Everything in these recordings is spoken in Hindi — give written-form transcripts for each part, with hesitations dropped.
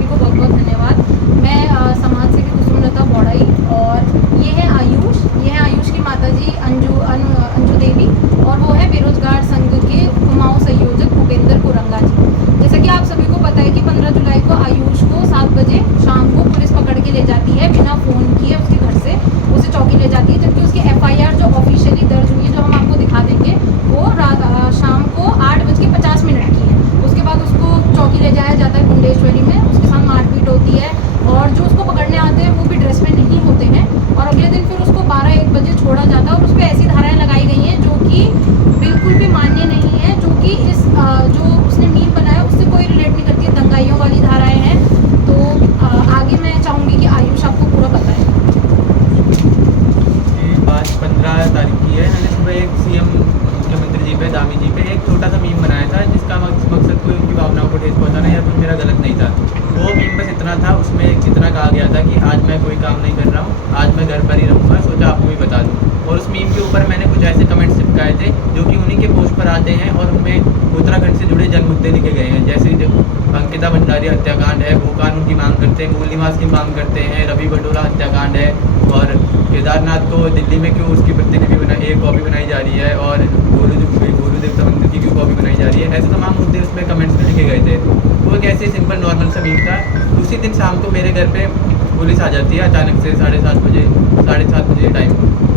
सभी को बहुत बहुत धन्यवाद। मैं समाज सेवी कुसुमलता बौड़ाई और ये है आयुष की माताजी अंजू देवी और वो है बेरोजगार संघ के कुमाऊं संयोजक भूपेंद्र कुरंगा जी। जैसा कि आप सभी को पता है कि 15 जुलाई को आयुष को 7 बजे शाम को पुलिस पकड़ के ले जाती है बिना फ़ोन किए उसके घर से, उसे चौकी ले जाती है, जबकि उसकी FIR जो ऑफिशियली दर्ज हुई है, जो हम आपको दिखा देंगे, वो शाम को 8:50 की है। उसके बाद उसको चौकी ले जाया जाता है कुंडेश्वरी में, उसके साथ मारपीट होती है और जो उसको पकड़ने आते हैं वो भी ड्रेस में नहीं होते हैं और अगले दिन फिर उसको 12-1 बजे छोड़ा जाता है और उस पर ऐसी धाराएं लगाई गई हैं जो कि बिल्कुल भी मान्य नहीं है, जो कि इस जो उसने मीम बनाया उससे कोई रिलेट नहीं करती है, दंगाइयों वाली धाराएं हैं। तो आगे मैं चाहूँगी कि आयुष आपको पूरा बताए। बात 15 तारीख की है। मैंने सुबह एक CM मुख्यमंत्री जी पे, दामी जी पे एक छोटा सा मीम बनाया था जिसका मकसद कोई उनकी भावनाओं को ठेस पहुंचाना या फिर मेरा गलत नहीं था। वो मीम बस इतना था, उसमें इतना कहा गया था कि आज मैं कोई काम नहीं कर रहा हूँ, आज मैं घर पर ही रहूँगा, सोचा आपको भी बता दूँ। और उस मीम के ऊपर मैंने कुछ ऐसे कमेंट्स चिपकाए थे जो कि उन्हीं के पोस्ट पर आते हैं और उनमें उत्तराखंड से जुड़े जन मुद्दे लिखे गए हैं, जैसे अंकिता भंडारी हत्याकांड है, भू कानून की मांग करते हैं, मूल निवास की मांग करते हैं, रवि बटोला हत्याकांड है और केदारनाथ को दिल्ली में क्यों उसकी प्रतिलिपि एक कॉपी बनाई जा रही है और गोलू देवता मंदिर की क्यों कॉपी बनाई जा रही है, ऐसे तमाम मुद्दे उसमें कमेंट्स में लिखे गए थे। वो एक ऐसे सिंपल नॉर्मल सा मीम था। उसी दिन शाम को मेरे घर पे पुलिस आ जाती है अचानक से 7:30 बजे टाइम।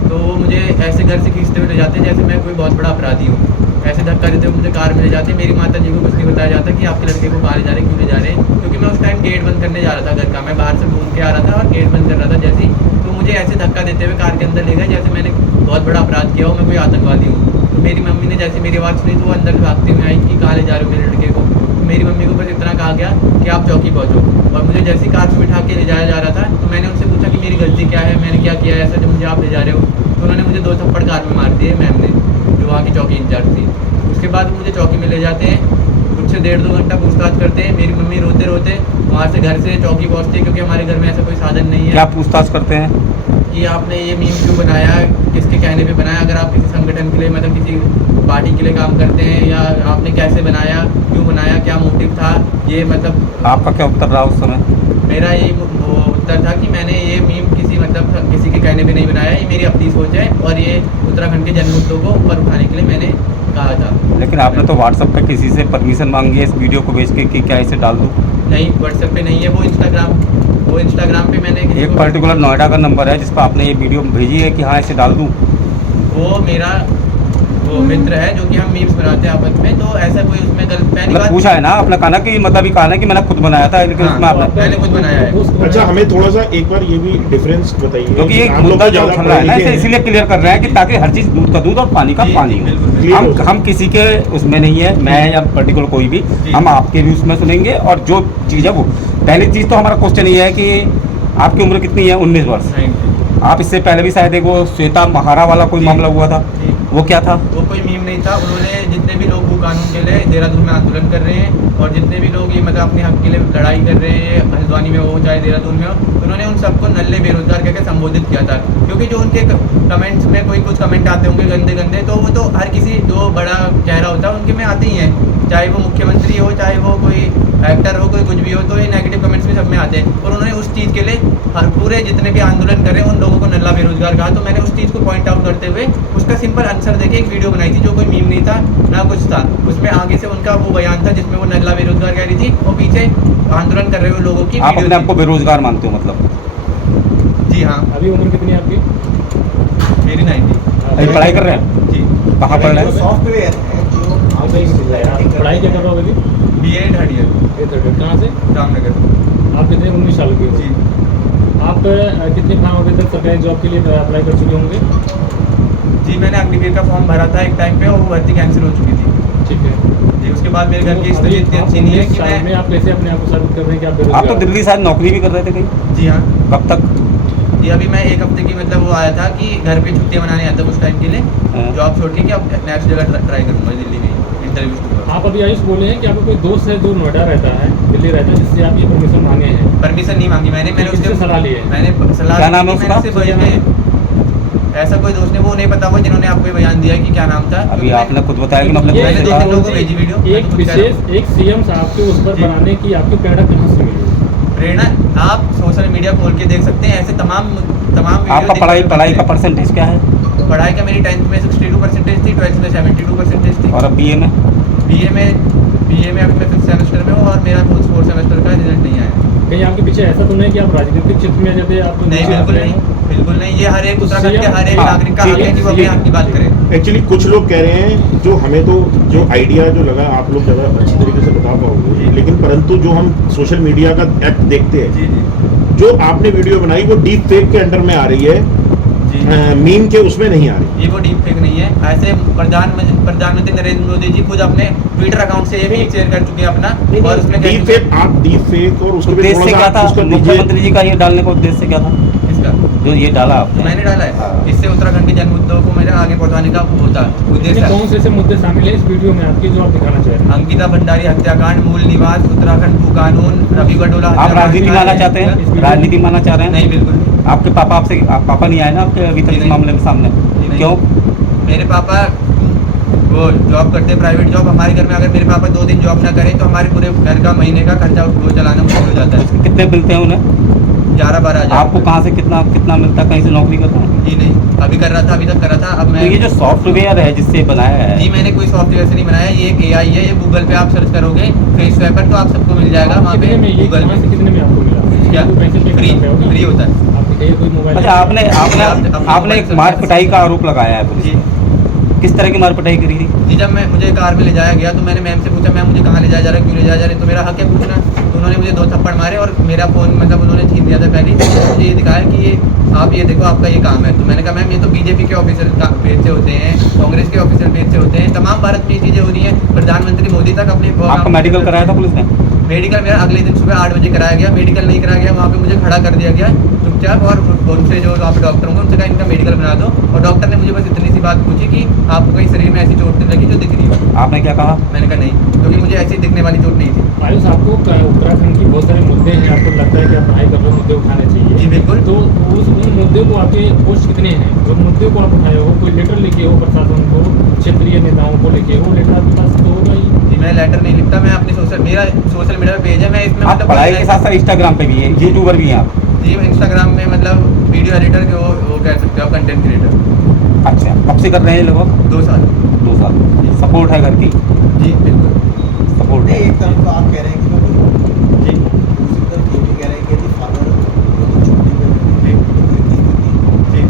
तो वो मुझे ऐसे घर से खींचते हुए ले जाते हैं जैसे मैं कोई बहुत बड़ा अपराधी हूँ, ऐसे धक्का देते हुए मुझे कार में ले जाते हैं। मेरी माता जी को कुछ नहीं बताया जाता कि आपके लड़के को कहाँ ले जा रहे हैं, क्यों ले जा रहे हैं, क्योंकि मैं उस टाइम गेट बंद करने जा रहा था घर का, मैं बाहर से घूम के आ रहा था और गेट बंद कर रहा था जैसे ही, तो मुझे ऐसे धक्का देते हुए कार के अंदर ले गए जैसे मैंने बहुत बड़ा अपराध किया हो, मैं कोई आतंकवादी हूँ। तो मेरी मम्मी ने जैसे मेरी आवाज़ सुनी तो वो अंदर भागते हुए आई कि कहाँ ले जा रहे हो मेरे लड़के को। तो मेरी मम्मी को बस इतना कहा गया कि आप चौकी पहुँचो और मुझे जैसे कार में बिठा के ले जाया जा रहा था तो मैंने उनसे पूछा कि मेरी गलती क्या है, मैंने क्या किया है ऐसा जो मुझे आप ले जा रहे हो। तो उन्होंने मुझे 2 थप्पड़ कार में मार दिए मैम ने, जो वहाँ की चौकी इंचार्ज थी। उसके बाद मुझे चौकी में ले जाते हैं, कुछ से 1.5-2 घंटा पूछताछ करते हैं। मेरी मम्मी रोते रोते वहाँ से घर से चौकी पहुँचती है क्योंकि हमारे घर में ऐसा कोई साधन नहीं है। क्या पूछताछ करते हैं कि आपने ये मीम क्यों बनाया, किसके कहने पे बनाया, अगर आप किसी संगठन के लिए मतलब किसी पार्टी के लिए काम करते हैं या आपने कैसे बनाया, क्यों बनाया, क्या मोटिव था, ये मतलब आपका क्या उत्तर रहा उस समय? मेरा ये उत्तर था कि मैंने ये मीम किसी के कहने पे नहीं बनाया, ये मेरी अपनी सोच है और ये उत्तराखंड के जन मुद्दों को ऊपर उठाने के लिए मैंने कहा था। लेकिन आपने तो व्हाट्सएप पे किसी से परमिशन मांगी है इस वीडियो को भेज के कि क्या इसे डाल दूँ? नहीं, व्हाट्सएप पे नहीं है, वो इंस्टाग्राम पे मैंने एक पर्टिकुलर नोएडा का नंबर है जिस पर आपने ये वीडियो भेजी है कि हाँ इसे डाल दूँ? वो मेरा मित्र है जो कि हम मीम्स बनाते हैं आपस में, तो ऐसा कोई उसमें गलत पहली बात पूछा है ना आपने, कहा ना कि मतलब ये कहा ना कि मैंने खुद बनाया था, लेकिन उसमें आपने मैंने खुद बनाया है। अच्छा, हमें थोड़ा सा एक बार ये भी डिफरेंस बताइए क्योंकि ये मुद्दा जो उठ रहा है ना इसे इसीलिए क्लियर कर रहे हैं कि ताकि हर चीज़ दूध का दूध और पानी का पानी हो। हम किसी के उसमें नहीं है, मैं या पर्टिकुलर कोई भी, हम आपके भी उसमें सुनेंगे और जो चीज़ है वो पहली चीज़ तो हमारा क्वेश्चन ये है कि आपकी उम्र कितनी है? 19 वर्ष। आप इससे पहले भी शायद एक वो श्वेता महारा वाला कोई मामला हुआ था, वो क्या था? वो कोई मीम नहीं था। उन्होंने जितने भी लोग भू कानून के लिए देहरादून में आंदोलन कर रहे हैं और जितने भी लोग ये मतलब अपने हक के लिए लड़ाई कर रहे हैं, हल्द्वानी में हो चाहे देहरादून में हो, उन्होंने उन सबको नल्ले बेरोजगार कहकर संबोधित किया था। क्योंकि जो उनके कमेंट्स में कुछ कमेंट आते होंगे गंदे गंदे, तो वो तो हर किसी जो बड़ा चेहरा होता है उनके में आते ही हैं, चाहे वो मुख्यमंत्री हो, चाहे वो कोई एक्टर हो, कोई कुछ भी हो, तो ये नेगेटिव कमेंट्स भी सब में आते हैं। और उन्होंने उस चीज़ के लिए हर पूरे जितने भी आंदोलन कर रहे हैं उन लोगों को नल्ला बेरोजगार कहा। तो मैंने उस चीज़ को पॉइंट आउट करते हुए उसका सिंपल आंसर देके एक वीडियो बनाई थी जो कोई मीम नहीं था ना कुछ था। उसमें आगे से उनका वो बयान था जिसमें वो नल्ला बेरोजगार कह रही थी और पीछे आंदोलन कर रहे हुए लोगों की। आप अपने आपको बेरोजगार मानते हो मतलब? जी हाँ। अभी उम्र कितनी है आपकी? मेरी 90। अभी पढ़ाई कर रहे हैं जी। कहाँ पढ़ रहे हैं? सॉफ्टवेयर है जो पढ़ाई क्या कर रहे हो अभी? BA 3rd year. कहाँ से? रामनगर। आप कितने 19 साल के हो? जी। आप कितने फॉर्म अभी तक सरकारी जॉब के लिए अप्लाई कर चुके होंगे? जी, मैंने अग्निवीर का फॉर्म भरा था एक टाइम पे और वो भर्ती कैंसिल हो चुकी थी। ठीक है जी। उसके बाद मेरे घर की स्थिति इतनी अच्छी नहीं है कि मैं आप कैसे अपने आप को साबित कर रहे हैं कि आप आप बेरोजगार? तो दिल्ली शायद नौकरी भी कर रहे थे कहीं? जी हाँ। कब तक? जी, अभी मैं 1 हफ्ते की मतलब वो आया था कि घर पे छुट्टियां मनाने आता उस टाइम के लिए, जॉब छोड़ के कि अब नेक्स्ट जगह ट्राई करूँगा दिल्ली में इंटरव्यू। आप अभी आयुष बोले हैं कि आपका कोई दोस्त है जो नोएडा रहता है, दिल्ली रहता है, जिससे आप ये परमिशन मांगे हैं? परमिशन नहीं मांगी मैंने उससे सलाह ली है? मैंने सलाह क्या नाम है उसका? ऐसा कोई दोस्त ने वो नहीं पता हुआ जिन्होंने आपको ये बयान दिया कि क्या नाम था। अभी आपने खुद बताया कि मतलब मैंने 2-3 लोगों को भेजी वीडियो। एक विशेष एक CM साहब के उस पर बनाने की आपको प्रेरणा कहाँ से मिली? प्रेरणा आप सोशल मीडिया खोल के देख सकते हैं, ऐसे तमाम वीडियो आपका देख पढ़ाई सकते पढ़ाई हैं। का परसेंटेज क्या है? पढ़ाई का मेरी 10th में 62% थी, 12th में 72% थी। और अब बीए में? बीए में अभी मैं 5th सेमेस्टर में हूँ और मेरा 4th सेमेस्टर का रिजल्ट नहीं आया। कहीं आपके पीछे ऐसा तो नहीं कि आप राजनीतिक क्षेत्र में जब आप नहीं, बिल्कुल नहीं, बिल्कुल नहीं। ये हर एक उत्तराखंड के हर एक हाँ, नागरिक का हक है कि वो अपने हक की बात करे। एक्चुअली कुछ लोग कह रहे हैं, जो हमें तो जो आइडिया जो लगा आप लोग ज़्यादा अच्छी तरीके से बता पाओगे, लेकिन परंतु जो हम सोशल मीडिया का एक्ट देखते हैं, जी जी जो आपने वीडियो बनाई वो डीप फेक के अंडर में आ रही है, जी। मीम के उसमें नहीं आ रही। ये वो डीप फेक नहीं है। ऐसे प्रधानमंत्री नरेंद्र मोदी जी खुद अपने ट्विटर अकाउंट से ये भी शेयर कर चुके हैं अपना, और उसमें कह डीप चुके फेक, आप डीप फेक और उसके उद्देश्य से क्या था? उसका मुख्यमंत्री जी का ये डालने का उद्देश्य क्या था, इसका जो ये डाला आपने? मैंने डाला है, हाँ। इससे उत्तराखंड के जन मुद्दों को मेरे आगे पहुंचाने का होता उद्देश्य इसमें है। कौन से ऐसे मुद्दे शामिल है इस वीडियो में आपके जो आप दिखाना चाह रहे हैं? अंकिता भंडारी हत्याकांड, मूल निवास, उत्तराखंड भू कानून, रवि गडोला आप हत्याकांड राजनीति का मानना है। चाहते हैं? राजनीति मानना चाह रहे हैं? नहीं, बिल्कुल नहीं। आपके पापा आपसे पापा नहीं आए ना आपके अभी तक जी इस नहीं। मामले में सामने? नहीं। क्यों? मेरे पापा वो जॉब करते, प्राइवेट जॉब। हमारे घर में अगर मेरे पापा 2 दिन जॉब ना करें तो हमारे पूरे घर का महीने का खर्चा वो चलाना मुश्किल हो जाता है। कितने मिलते हैं उन्हें? 11-12 हज़ार। आपको कहाँ से कितना मिलता है? कहीं से नौकरी करते हैं? जी नहीं, अभी कर रहा था, अभी तक कर रहा था। अब तो मैं ये जो सॉफ्टवेयर है जिससे बनाया जी है, मैंने कोई सॉफ्टवेयर से नहीं बनाया, ये एक AI है। ये गूगल पे आप सर्च करोगे फेस स्वैपर तो आप सबको मिल जाएगा वहाँ पे कितने में ये गूगल कहाँ से पे। कितने में आपको मिला? क्या आपको पैसे पे फ्री करना होगा? फ्री होता है। आपके कहीं कोई मोबाइल? अच्छा आपने आपने एक मार पिटाई का आरोप लगाया है पुलिस जी ने। किस तरह की मार पिटाई करी थी? जी, जब मुझे कार में ले जाया गया तो मैंने मैम से पूछा, मैम मुझे कहाँ ले जाया जा रहा है, क्यों ले जाया जा रहा है? तो मेरा हक है पूछना। तो उन्होंने मुझे 2 थप्पड़ मारे और मेरा फ़ोन मतलब उन्होंने छीन लिया था पहले। तो मुझे ये दिखाया कि ये आप ये देखो आपका ये काम है। तो मैंने कहा मैम ये तो बीजेपी के ऑफिसर पेज से होते हैं, कांग्रेस के ऑफिसर पेज से होते हैं, तमाम भारत में ये चीज़ें हो रही हैं। प्रधानमंत्री मोदी तक अपने आपका मेडिकल कराया था पुलिस ने? मेडिकल मेरा अगले दिन सुबह 8 बजे कराया गया। मेडिकल नहीं कराया गया, वहाँ पे मुझे खड़ा कर दिया गया चुपचाप, और उनसे जो वहाँ पे डॉक्टर होंगे उनसे कहा इनका मेडिकल बना दो। और डॉक्टर ने मुझे बस इतनी सी बात पूछी कि आपको कहीं शरीर में ऐसी चोट नहीं लगी जो दिख रही हो। आपने क्या कहा? मैंने कहा नहीं, क्योंकि मुझे ऐसी दिखने वाली चोट नहीं थी। आयुष, आपको उत्तराखंड की बहुत सारे मुद्दे हैं, आपको लगता है कि आप पढ़ाई कर रहे हो, मुद्दे उठाने चाहिए। जी बिल्कुल। तो उन मुद्दों को आपके पोस्ट कितने हैं? उन मुद्दों को आप उठाए हो, कोई लेटर लिखे हो प्रशासन को, क्षेत्रीय नेताओं को लिखे हो, लेटर आपके पास तो होगा ही। जी मैं लेटर नहीं लिखता, मैं अपने मेरा सोशल मीडिया पे पेज है, मैं इसमें आप पढ़ाई के साथ साथ इंस्टाग्राम पे भी है, यूट्यूबर भी हैं आप? जी इंस्टाग्राम में मतलब वीडियो एडिटर के वो कह सकते हो, कंटेंट क्रिएटर। अच्छा, कब से कर रहे हैं लगभग? 2 साल। 2 साल। सपोर्ट है घर की? जी बिल्कुल। सपोर्ट है। एक तरफ तो आप कह रहे हैं कि मैं बोलूँ, जी दूसरी तरफ ये भी कह रहे हैं कि यदि फादर को छुट्टी पे जी जी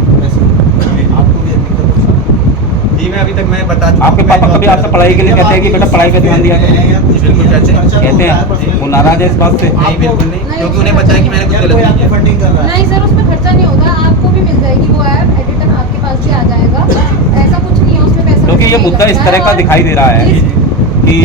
जी। आपको भी अभी तक नुकसान है। जी मैं अभी तक मैं बता चुका आपके हूँ, पापा मैं कभी जॉब आपसे करता पढ़ाई के लिए कहते हैं कि बेटा पढ़ाई पे ध्यान दिया करो? बिल्कुल कहते हैं। कहते हैं वो नाराज है इस बात से? नहीं बिल्कुल नहीं, क्योंकि उन्हें पता है कि मैंने कुछ गलत नहीं किया। फंडिंग कर रहा है। नहीं सर, उसमें खर्चा नहीं होगा, आपको भी मिल जाएगी वो ऐप, एडिटर आपके पास भी आ जाएगा। ऐसा कुछ नहीं है उसमें पैसा। क्योंकि ये मुद्दा इस तरह का दिखाई दे रहा है कि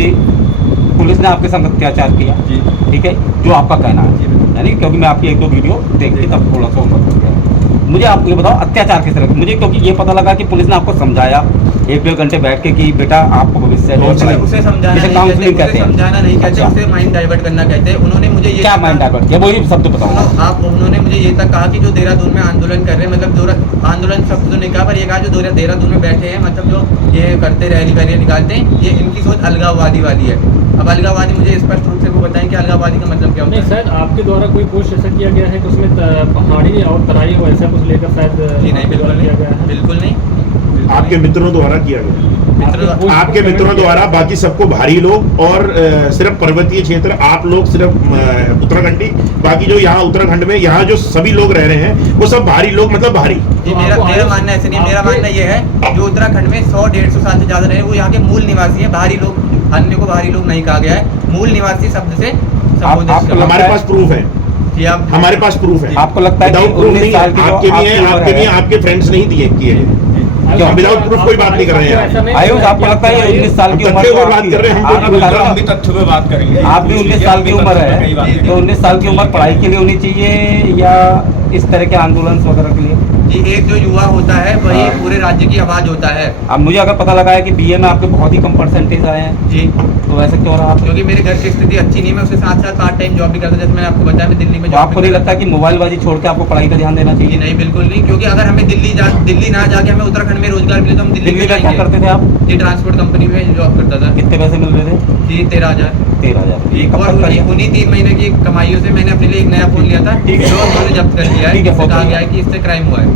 पुलिस ने आपके संग अत्याचार किया, जी ठीक है, जो आपका कहना है, यानी क्योंकि मैं आपकी 1-2 वीडियो देख के तब थोड़ा सा उम्र हो गया। मुझे आप ये बताओ अत्याचार किस तरह का? मुझे क्योंकि ये पता लगा कि पुलिस ने आपको समझाया 1-1.5 घंटे बैठ के कि बेटा आपको भविष्य है, उसे समझाना जिसे नहीं काउंसलिंग कहते, कहते उसे समझाना नहीं हैं। कहते, अच्छा, उसे माइंड डाइवर्ट करना कहते हैं। उन्होंने मुझे ये क्या माइंड डाइवर्ट किया, वही शब्द बताओ। उन्होंने मुझे ये तक कहा कि जो देहरादून में आंदोलन कर रहे हैं, मतलब आंदोलन शब्द तो नहीं कहा, पर ये कहा जो देहरादून में बैठे हैं, मतलब जो ये करते रैली वैली निकालते हैं, ये इनकी सोच अलगाववादी वाली है। अब अलगाववादी मुझे स्पष्ट रूप से वो बताएं कि अलगाववादी का मतलब क्या होता नहीं है। शायद आपके द्वारा कोई पोस्ट ऐसा किया गया है कि उसमें पहाड़ी और तराई वैसा कुछ लेकर शायद जी नहीं, बिल्कुल किया गया नहीं, है? बिल्कुल नहीं। आपके मित्रों द्वारा किया गया, मित्रों आपके मित्रों द्वारा, बाकी सबको भारी लोग, और सिर्फ पर्वतीय क्षेत्र, आप लोग सिर्फ उत्तराखंडी, बाकी जो यहाँ उत्तराखंड में यहाँ जो सभी लोग रह रहे हैं वो सब भारी लोग, मतलब भारी। जी तो मेरा आपको मेरा आयुष- मानना ऐसे नहीं, मेरा आपके- मानना ये है जो उत्तराखंड में 100-150 साल से ज़्यादा रहे वो यहाँ के मूल निवासी हैं। भारी लोग, अन्य को भारी लोग नहीं कहा गया है, मूल निवासी शब्द से संबोधित आपको करा। हमारे पास प्रूफ है, जी आप हमारे पास प्रूफ है। आपको लगता है कि विदाउट प्रूफ 19 नहीं साल है, की जो आपके भी आपकी है, उम्र आपके भी है। आपके फ्रेंड्स नहीं दिए किए हैं। आयुष, हम without proof कोई बात नहीं कर रहे हैं। ऐसा नहीं आयुष, है आपको कि लगता है ये 19 साल की हम उम्र तथ्यों तो पर बात आपकी कर रहे हैं, है? हम आप तो बता रहे हो हम भी तथ्यों पे बात करेंगे। आप भी 19 साल की उम्र है, तो 19 साल की उम्र पढ़ाई के लिए होनी चाहिए या इस तरह के आंदोलन वगैरह के लिए? जी एक जो युवा होता है वही हाँ। पूरे राज्य की आवाज़ होता है। अब मुझे अगर पता लगा है कि बीए में आपके बहुत ही कम परसेंटेज आए हैं, जी तो ऐसा क्यों रहा आप? क्योंकि मेरे घर की स्थिति अच्छी नहीं, मैं उसके साथ साथ पार्ट टाइम जॉब भी करता, जैसे मैंने आपको बताया मैं दिल्ली में तो जॉब आपको नहीं लगता कि मोबाइलबाजी छोड़ के आपको पढ़ाई पर ध्यान देना जी चाहिए? नहीं, बिल्कुल नहीं, क्योंकि अगर हमें दिल्ली ना जाके हमें उत्तराखंड में रोजगार मिले तो हम दिल्ली दिल्ली में में क्या जाएंगे। करते थे आप? जी ट्रांसपोर्ट कंपनी में जॉब करता था। कितने पैसे मिल रहे थे? जी 13,000। 13,000। ये कब और तक का? उन्हीं 3 महीने की कमाइयों से मैंने अपने लिए एक नया फोन लिया था, ठीक है। जो उन्होंने जब्त कर लिया है, ठीक है, जिससे कहा फोटो। गया है कि इससे क्राइम हुआ है।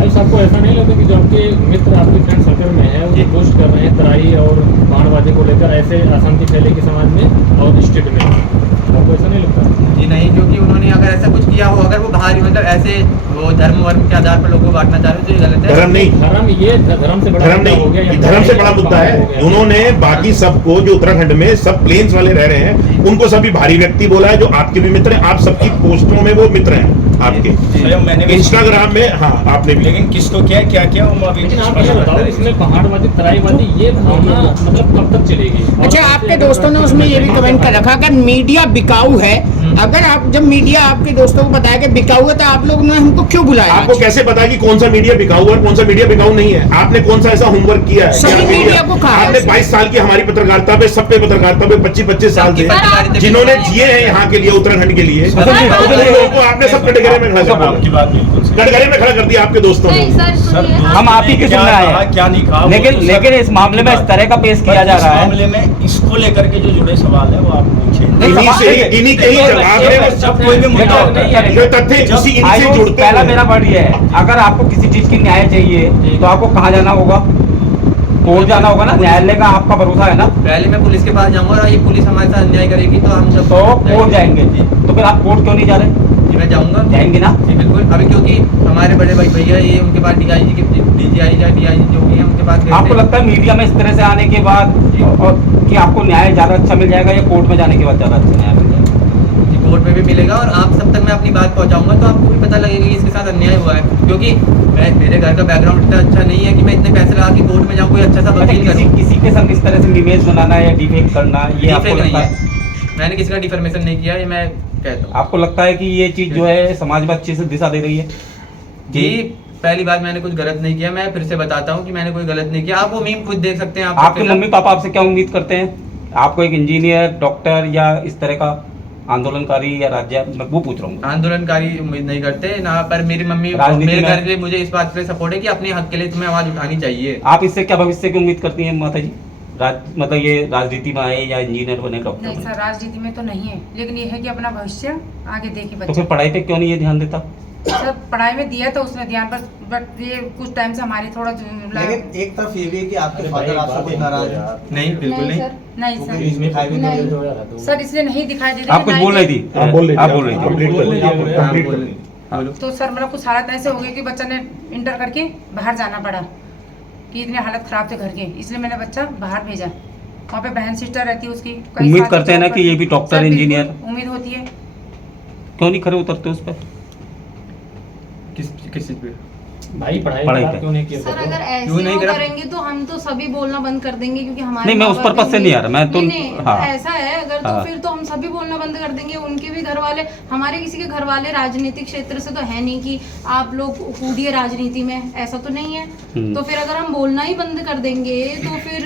आयुष, आपको ऐसा नहीं लगता कि जो आपके मित्र आपके फ्रेंड सर्कल में है वो जी। पोस्ट कर रहे हैं तराई और बाणवादी को लेकर, ऐसे अशांति फैलेगी समाज में और स्टेट में, आपको ऐसा नहीं लगता? जी नहीं, क्योंकि उन्होंने अगर ऐसा कुछ किया हो, अगर वो बाहरी मतलब ऐसे वो धर्म वर्म के आधार पर लोगों को बांटना चाह रहे हो तो ये गलत है। धर्म नहीं, धर्म, ये धर्म से बड़ा धर्म मुद्दा हो गया, नहीं, या धर्म से तराई बड़ा या मुद्दा बाण हो है। गया। उन्होंने बाकी सबको जो उत्तराखंड में सब प्लेन्स वाले रह रहे हैं उनको सभी भारी व्यक्ति बोला है, जो आपके भी मित्र हैं, आप सबकी पोस्टों में वो मित्र हैं आपके। स्वयं मैंने भी इंस्टाग्राम में, हाँ आपने भी। लेकिन किसको क्या क्या क्या वो अभी लेकिन आप स्पष्ट ये बता बताओ, रहे इसमें पहाड़वादी तराईवादी ये भावना मतलब कब तक चलेगी? और अच्छा, ऐसे आपके अगर दोस्तों ने बच्चे उसमें ये भी बच्चे कमेंट कर रखा कि मीडिया बिकाऊ है। अगर आप जब मीडिया आपके दोस्तों को बताया कि बिकाऊ है तो आप लोगों ने हमको क्यों बुलाया? आपको कैसे पता कि कौन सा मीडिया बिकाऊ है और कौन सा मीडिया बिकाऊ नहीं है? आपने कौन सा ऐसा होमवर्क किया है? सभी क्या मीडिया को कहा है। आपने 22 साल की हमारी पत्रकारिता पे, सब पे पत्रकारिता पे 25-25 साल सबकी थे, पत्रकारिता पे जिन्होंने बिकाऊ जिए हैं यहाँ के लिए, उत्तराखंड के लिए, सर, उन लोगों को आपने सब कटघरे में खड़ा कर आपकी दिया। बात बिल्कुल सही। कटघरे में खड़ा कर दिया आपके दोस्तों नहीं ने। सर सर, सुनिए, हम आप ही के क्या सुनने आए कहा, हैं। क्या नहीं कहा, वो लेकिन तो सर लेकिन इस मामले में की इस तरह का पेश किया पर जा इस रहा है। मामले में इसको लेकर के जो जुड़े सवाल है वो आप पूछे। इन्हीं से इन्हीं के ही जवाब है वो। जब कोई भी मुद्दा होता है, जो तथ्य उसी इनसे आयुष, जुड़ते पहला हैं। मेरा वर्ड ये है, अगर आपको किसी चीज की न्याय चाहिए तो आपको कहाँ जाना होगा? कोर्ट जाना होगा ना, न्यायालय का आपका भरोसा है ना, पहले मैं पुलिस के पास जाऊंगा और ये पुलिस हमारे साथ अन्याय करेगी तो हम सब तो कोर्ट जाएंगे। जी तो फिर आप कोर्ट क्यों नहीं जा रहे? जी, मैं जाऊंगा। जाएंगे ना? जी बिल्कुल। अभी क्योंकि हमारे बड़े भाई भैया ये उनके पास डीआईजी के डीजीआई या डीआईजी जो भी है उनके पास गए आपको थे। लगता है मीडिया में इस तरह से आने के बाद जी। और कि आपको न्याय ज्यादा अच्छा मिल जाएगा या कोर्ट में जाने के बाद ज्यादा अच्छा न्याय मिल जाएगा? जी, कोर्ट में भी मिलेगा और आप सब तक मैं अपनी बात पहुंचाऊंगा तो आपको भी पता लगेगा कि इसके साथ अन्याय हुआ है। क्योंकि मेरे घर का बैकग्राउंड इतना अच्छा नहीं है कि मैं इतने पैसे लगा के कोर्ट में जाऊँ, कोई अच्छा सा वकील किसी करूँ। किसी के संग इस तरह से इमेज बनाना या डिफेक्ट करना, ये आपको नहीं लगता है, है? मैंने किसी का डिफॉर्मेशन नहीं किया, ये मैं कहता हूँ। आपको लगता है कि ये चीज जो है समाज में अच्छे से दिशा दे रही है? जी, पहली बात मैंने कुछ गलत नहीं किया, मैं फिर से बताता हूँ कि मैंने कोई गलत नहीं किया। आप वो मीम खुद देख सकते हैं। आपके मम्मी पापा आपसे क्या उम्मीद करते हैं? आपको एक इंजीनियर, डॉक्टर या इस तरह का आंदोलनकारी या राज्य, मैं वो पूछ रहा हूँ। आंदोलनकारी उम्मीद नहीं करते ना, पर मेरी मम्मी राजनीति मेरे में- घर के मुझे इस बात पे सपोर्ट है कि अपने हक के लिए तुम्हें आवाज उठानी चाहिए। आप इससे क्या भविष्य की उम्मीद करती हैं माता जी? मतलब ये राजनीति में आए या इंजीनियर बने, डॉक्टर नहीं बने? सर, राजनीति में तो नहीं है, लेकिन ये है कि अपना भविष्य आगे देखे तो बच्चे। फिर पढ़ाई पे क्यों नहीं ये ध्यान देता? सर पढ़ाई में दिया तो उसने ध्यान, बट ये कुछ टाइम से हमारे थोड़ा लेकिन एक तरफ ये भी है कि आपके अरे फादर भाई, आपसे बात कुछ ही नाराज नहीं है। यार। नहीं बिल्कुल नहीं। सर नहीं तो सर, फिर इसमें दिखाई भी नहीं नहीं। दे रहा है। सर इसलिए नहीं दिखाई दे आप कुछ बोल रही थी? आप बोल रही थी, आप बोल रही थी। कंप्लीट कर लीजिए, हाँ, कंप्लीट कर बोल- लीजिए। बोलो। तो सर मतलब कुछ हालत ऐसे हो गए कि बच्चा ने इंटर करके बाहर जाना पड़ा, कि इतने हालत खराब थे घर के, इसलिए मैंने बच्चा बाहर भेजा। वहाँ पे बहन सिस्टर रहती है उसकी, कई उम्मीद साथी करते हैं ना जॉब कि ये करते भी हैं। डॉक्टर, सर, बिल्कुल इंजीनियर। उम्मीद होती है। क्यों नहीं खड़े उतरते उस पर? किस चीज पे? भाई पढ़ाई पढ़ाई की बात पे। क्यों नहीं किया? सर अगर ऐसे क्यों नहीं वो करा? करेंगे तो हम तो सभी बोलना बंद कर देंगे, क्योंकि हमारे नहीं, मैं उस माँ बाप पर्पस से भी- नहीं आ रहा, मैं तो- नहीं, हाँ। ऐसा है अगर हाँ। तो फिर तो हम सभी बोलना बंद कर देंगे। उनके भी घर वाले, हमारे किसी के घर वाले राजनीतिक क्षेत्र से तो है नहीं कि आप लोग कूदिए राजनीति में, ऐसा तो नहीं है। तो फिर अगर हम बोलना ही बंद कर देंगे तो फिर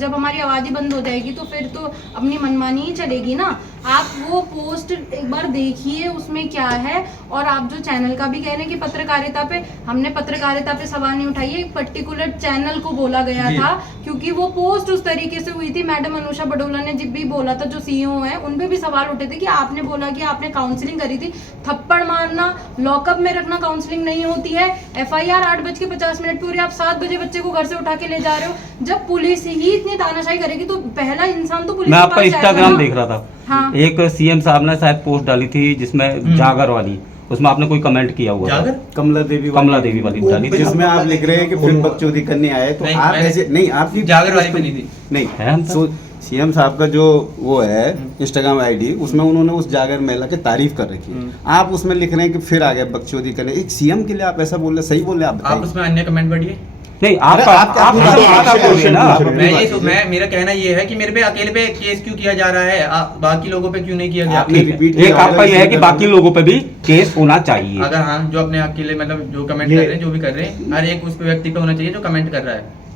जब हमारी आवाज ही बंद हो जाएगी तो फिर तो अपनी मनमानी ही चलेगी ना। आप वो पोस्ट एक बार देखिए उसमें क्या है। और आप जो चैनल का भी कह रहे हैं कि पत्रकारिता पे, हमने पत्रकारिता पे सवाल नहीं उठाई है, एक पर्टिकुलर चैनल को बोला गया जी। था, क्योंकि वो पोस्ट उस तरीके से हुई थी। मैडम अनुषा बडोला ने जब भी बोला था, जो सीईओ है, उन पे भी सवाल उठे थे कि आपने बोला कि आपने काउंसलिंग करी थी। थप्पड़ मारना, लॉकअप में रखना काउंसलिंग नहीं होती है। एफआईआर 8:50 पे हो रही है, आप 7 बजे बच्चे को घर से उठा के ले जा रहे हो। जब पुलिस ही इतनी तानाशाही करेगी तो पहला इंसान तो पुलिस मैं के आपका पास जाएगा इंस्टाग्राम ना। देख रहा था, हाँ। एक सीएम साहब ने शायद पोस्ट डाली थी जिसमें जागर वाली, उसमें आपने कोई कमेंट किया हुआ था? जागर? कमला देवी कमला देवी वाली डाली थी। जिसमें आप लिख रहे हैं कि फिल्म बकचोदी करने आए, तो नहीं, आप मैंने- ऐसे नहीं, आपकी जागर वाली पे नहीं थी। नहीं है हम सो सीएम साहब का जो वो है इंस्टाग्राम आईडी, उसमें उन्होंने उस जागर महिला की तारीफ कर रखी है। आप उसमें लिख रहे हैं कि फिर आ गए बकचोदी करने। एक सीएम के लिए आप ऐसा बोल रहे, सही बोल रहे हैं आप आप बताइए। उसमें अन्य कमेंट बढ़िए। नहीं, अरे आपका आप क्या आप बोल आप रहे हो? बात आप बोल रहे हैं ना। मैं मेरा कहना ये है कि मेरे पे अकेले पे केस क्यों किया जा रहा है, बाकी लोगों पे क्यों नहीं किया गया? आपने ठीक है। रिपीट एक किया, आपका यह है कि अलग बाकी लोगों पे भी केस होना चाहिए। अगर हाँ, जो अपने अकेले मतलब जो कमेंट कर रहे हैं, जो भी कर रहे हैं, हर एक उस व्यक्ति पे होना चाहिए जो कमेंट कर रहा है।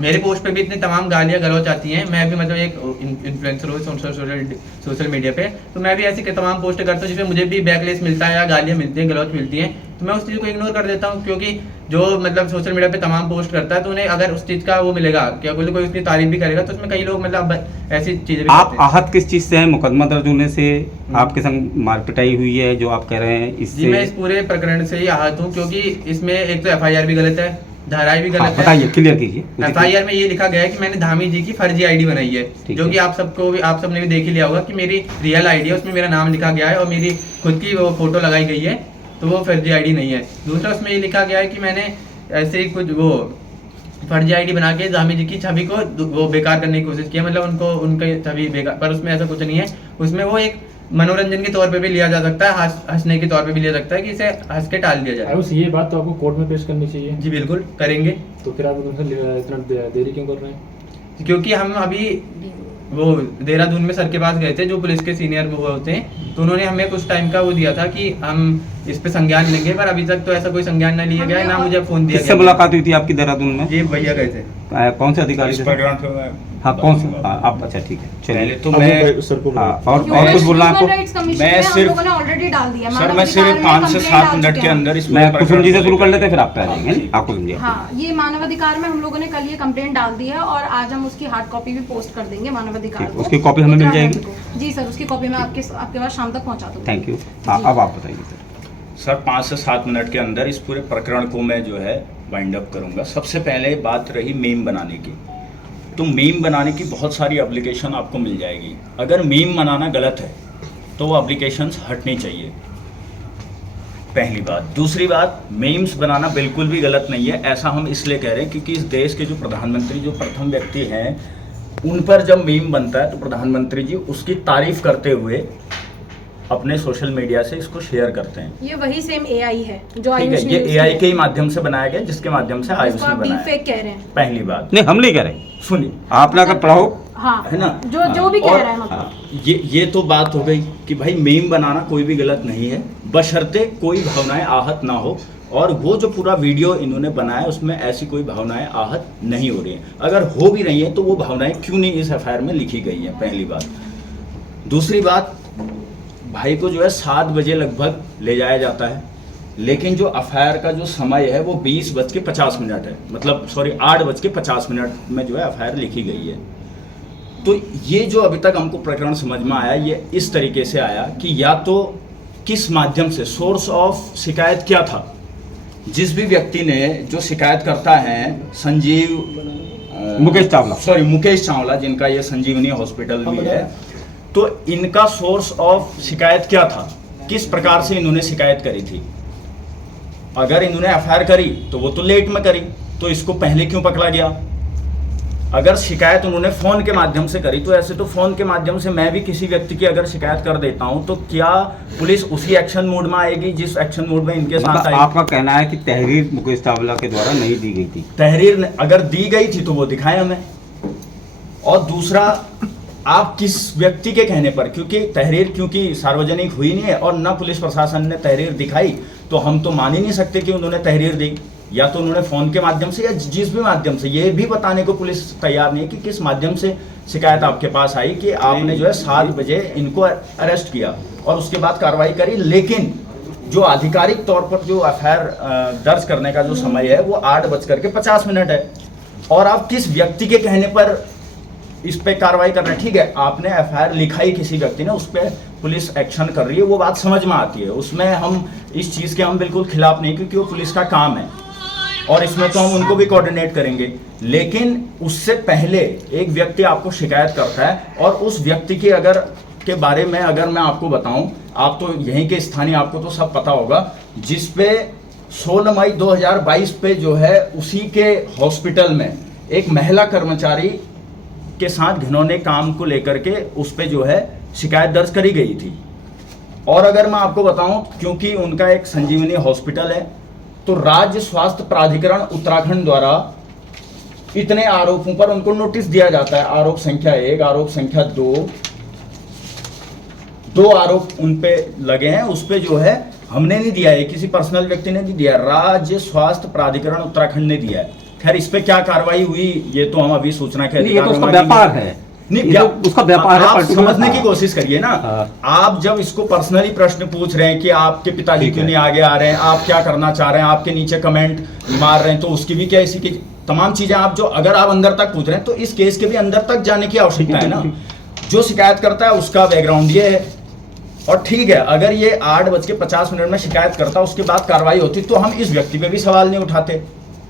मेरे पोस्ट पे भी इतनी तमाम गालियां गलौच आती हैं। मैं भी मतलब एक इन्फ्लुएंसर हूँ सोशल मीडिया पे, तो मैं भी ऐसी तमाम पोस्ट करता हूँ जिसमें मुझे भी बैकलेस मिलता है या गालियां मिलती हैं, गलौच मिलती हैं, तो मैं उस चीज़ को इग्नोर कर देता हूँ। क्योंकि जो मतलब सोशल मीडिया पे तमाम पोस्ट करता है, तो उन्हें अगर उस चीज़ का वो मिलेगा, क्या कोई उसकी तारीफ भी करेगा, तो उसमें कई लोग मतलब ऐसी चीज़ें भी आप करते हैं। आहत किस चीज से हैं? मुकदमा दर्ज होने से आपके संग मारपिटाई हुई है जो आप कह रहे हैं जी इससे? मैं इस पूरे प्रकरण से ही आहत हूँ, क्योंकि इसमें एक तो FIR भी गलत है, धाराएं भी हाँ, गलत है। बताइए, क्लियर कीजिए। FIR में ये लिखा गया है कि मैंने धामी जी की फर्जी आईडी बनाई है, ठीक जो है। कि आप सबने भी देख ही लिया होगा कि मेरी रियल आईडी है, उसमें मेरा नाम लिखा गया है और मेरी खुद की वो फोटो लगाई गई है, तो वो फर्जी आईडी नहीं है। दूसरा उसमें ये लिखा गया है कि मैंने ऐसे ही कुछ वो फर्जी आईडी बना के धामी जी की छवि को वो बेकार करने की कोशिश की है, मतलब उनको उनकी छवि बेकार, पर उसमें ऐसा कुछ नहीं है। उसमें वो एक मनोरंजन के तौर पे भी लिया जा सकता है, हंसने के तौर पे भी लिया सकता है कि इसे हंस के टाल दिया जाए। आयुष, ये बात तो आपको कोर्ट में पेश करनी चाहिए। जी बिल्कुल करेंगे, तो फिर आप उनसे इतना देरी क्यों कर रहे हैं? क्योंकि हम अभी वो देहरादून में सर के पास गए थे, जो पुलिस के सीनियर वो होते हैं, तो उन्होंने हमें कुछ टाइम का वो दिया था कि हम इस पे संज्ञान लेंगे, पर अभी तक तो ऐसा कोई संज्ञान नहीं लिया गया है, ना मुझे फोन दिया किससे गया। मुलाकात हुई थी आपकी देहरादून में? ये भैया गए थे। कौन से अधिकारी इस थे? प्रकरण पे मैं हाँ, कौन से? आप, अच्छा ठीक है, पहले चलिए। तो अब मैं वो सर को हाँ, और कुछ बोलना है आपको? मैं हम सिर्फ- लोगों ने ऑलरेडी डाल दिया, सर मैं सिर्फ 5 से 7 मिनट के अंदर इस मैं पूरे कुसुम जी से प्रकरण शुरू को कर लेते हैं, फिर आप पे आ जाएंगे। आप कुसुम जी। हाँ, ये मानवाधिकार में हम लोगों ने कल ये कंप्लेंट डाल दी है और आज हम उसकी हार्ड कॉपी भी पोस्ट कर देंगे मानवाधिकार ठीक, को। उसकी कॉपी हमें मिल उत्तराखंड जाएगी? को। जी सर, उसकी कॉपी मैं आपके पास शाम तक पहुंचा दूंगी। Thank you. हाँ, अब आप बताइए सर। सर 5 से 7 मिनट के अंदर इस पूरे प्रकरण को मैं जो है वाइंड अप करूंगा। सबसे पहले बात रही मीम बनाने की, तो मीम बनाने की बहुत सारी एप्लीकेशन आपको मिल जाएगी। अगर मीम बनाना गलत है तो वो एप्लीकेशंस हटनी चाहिए, पहली बात। दूसरी बात, मीम्स बनाना बिल्कुल भी गलत नहीं है, ऐसा हम इसलिए कह रहे हैं क्योंकि इस देश के जो प्रधानमंत्री जो प्रथम व्यक्ति हैं, उन पर जब मीम बनता है तो प्रधानमंत्री जी उसकी तारीफ करते हुए अपने सोशल मीडिया से इसको शेयर करते हैं। ये वही सेम AI है जो ठीक आयुष है, ने ये use AI किया के ही माध्यम से बनाया गया, जिसके माध्यम से आयुष जिसको ने आप बनाया। डीफेक कह रहे हैं। पहली बात नहीं, हम नहीं कह रहे, सुनिए, आपने अगर पढ़ा हो। हाँ, है ना? जो भी कह और- रहा है मतलब। ये तो बात हो गई कि भाई मीम बनाना कोई भी गलत नहीं है, बशर्ते कोई भावनाएं आहत ना हो। और वो जो पूरा वीडियो इन्होंने बनाया उसमें ऐसी कोई भावनाएं आहत नहीं हो रही हैं। अगर हो भी रही हैं तो वो भावनाएं क्यों नहीं इस FIR में लिखी गई हैं, पहली बात। दूसरी बात, भाई को जो है 7 बजे लगभग ले जाया जाता है, लेकिन जो FIR का जो समय है वो 20:50 है, मतलब सॉरी 8:50 में जो है FIR लिखी गई है। तो ये जो अभी तक हमको प्रकरण समझ में आया, ये इस तरीके से आया कि या तो किस माध्यम से, सोर्स ऑफ शिकायत क्या था, जिस भी व्यक्ति ने जो शिकायत करता है, मुकेश चावला। सॉरी मुकेश चावला, जिनका ये संजीवनी हॉस्पिटल भी है, तो इनका सोर्स ऑफ शिकायत क्या था, किस प्रकार से इन्होंने शिकायत करी थी। अगर इन्होंने FIR करी तो वो तो लेट में करी, तो इसको पहले क्यों पकड़ा गया। अगर शिकायत उन्होंने फ़ोन के माध्यम से करी, तो ऐसे तो फ़ोन के माध्यम से मैं भी किसी व्यक्ति की अगर शिकायत कर देता हूं, तो क्या पुलिस उसी एक्शन मोड में आएगी जिस एक्शन मोड में इनके साथ मतलब आई। आपका कहना है कि तहरीर मुकेश चावला के द्वारा नहीं दी गई थी? तहरीर अगर दी गई थी तो वो दिखाएं हमें। और दूसरा, आप किस व्यक्ति के कहने पर, क्योंकि तहरीर क्योंकि सार्वजनिक हुई नहीं है और ना पुलिस प्रशासन ने तहरीर दिखाई, तो हम तो मान ही नहीं सकते कि उन्होंने तहरीर दी। या तो उन्होंने फ़ोन के माध्यम से या जिस भी माध्यम से, ये भी बताने को पुलिस तैयार नहीं है कि किस माध्यम से शिकायत आपके पास आई कि आपने जो है 7 बजे इनको अरेस्ट किया और उसके बाद कार्रवाई करी। लेकिन जो आधिकारिक तौर पर जो FIR दर्ज करने का जो समय है वो 8:50 है, और आप किस व्यक्ति के कहने पर इस पे कार्रवाई कर रहे हैं। ठीक है, आपने FIR लिखाई किसी व्यक्ति ने, उस पर पुलिस एक्शन कर रही है, वो बात समझ में आती है, उसमें हम इस चीज़ के हम बिल्कुल खिलाफ नहीं, क्योंकि वो पुलिस का काम है और इसमें तो हम उनको भी कोऑर्डिनेट करेंगे। लेकिन उससे पहले एक व्यक्ति आपको शिकायत करता है और उस व्यक्ति के के बारे में अगर मैं आपको बताऊं, आप तो यहीं के स्थानीय, आपको तो सब पता होगा, जिस पे 16 मई 2022 पे जो है उसी के हॉस्पिटल में एक महिला कर्मचारी के साथ घिनौने काम को लेकर के उस पे जो है शिकायत दर्ज करी गई थी। और अगर मैं आपको बताऊं, क्योंकि उनका एक संजीवनी हॉस्पिटल है, तो राज्य स्वास्थ्य प्राधिकरण उत्तराखंड द्वारा इतने आरोपों पर उनको नोटिस दिया जाता है। आरोप संख्या 1, आरोप संख्या 2 आरोप उन पे लगे हैं, उस पे जो है हमने नहीं दिया है, किसी पर्सनल व्यक्ति ने नहीं दिया, राज्य स्वास्थ्य प्राधिकरण उत्तराखंड ने दिया है। खैर इस पे क्या कार्रवाई हुई ये तो हम अभी सूचना के ये तो अधिकार उसका में व्यापार है। नहीं, ये तो उसका व्यापार है, आप particular। समझने की कोशिश करिए ना। हाँ। आप जब इसको पर्सनली प्रश्न पूछ रहे हैं कि आपके पिताजी ठीक क्यों है। नहीं आगे आ रहे हैं, आप क्या करना चाह रहे हैं, आपके नीचे कमेंट मार रहे हैं, तो उसकी भी क्या इसी की तमाम चीजें आप जो अगर आप अंदर तक पूछ रहे हैं तो इस केस के भी अंदर तक जाने की आवश्यकता है ना। जो शिकायत करता है उसका बैकग्राउंड ये है, और ठीक है अगर ये 8:50 में शिकायत करता, उसके बाद कार्रवाई होती, तो हम इस व्यक्ति पे भी सवाल नहीं उठाते।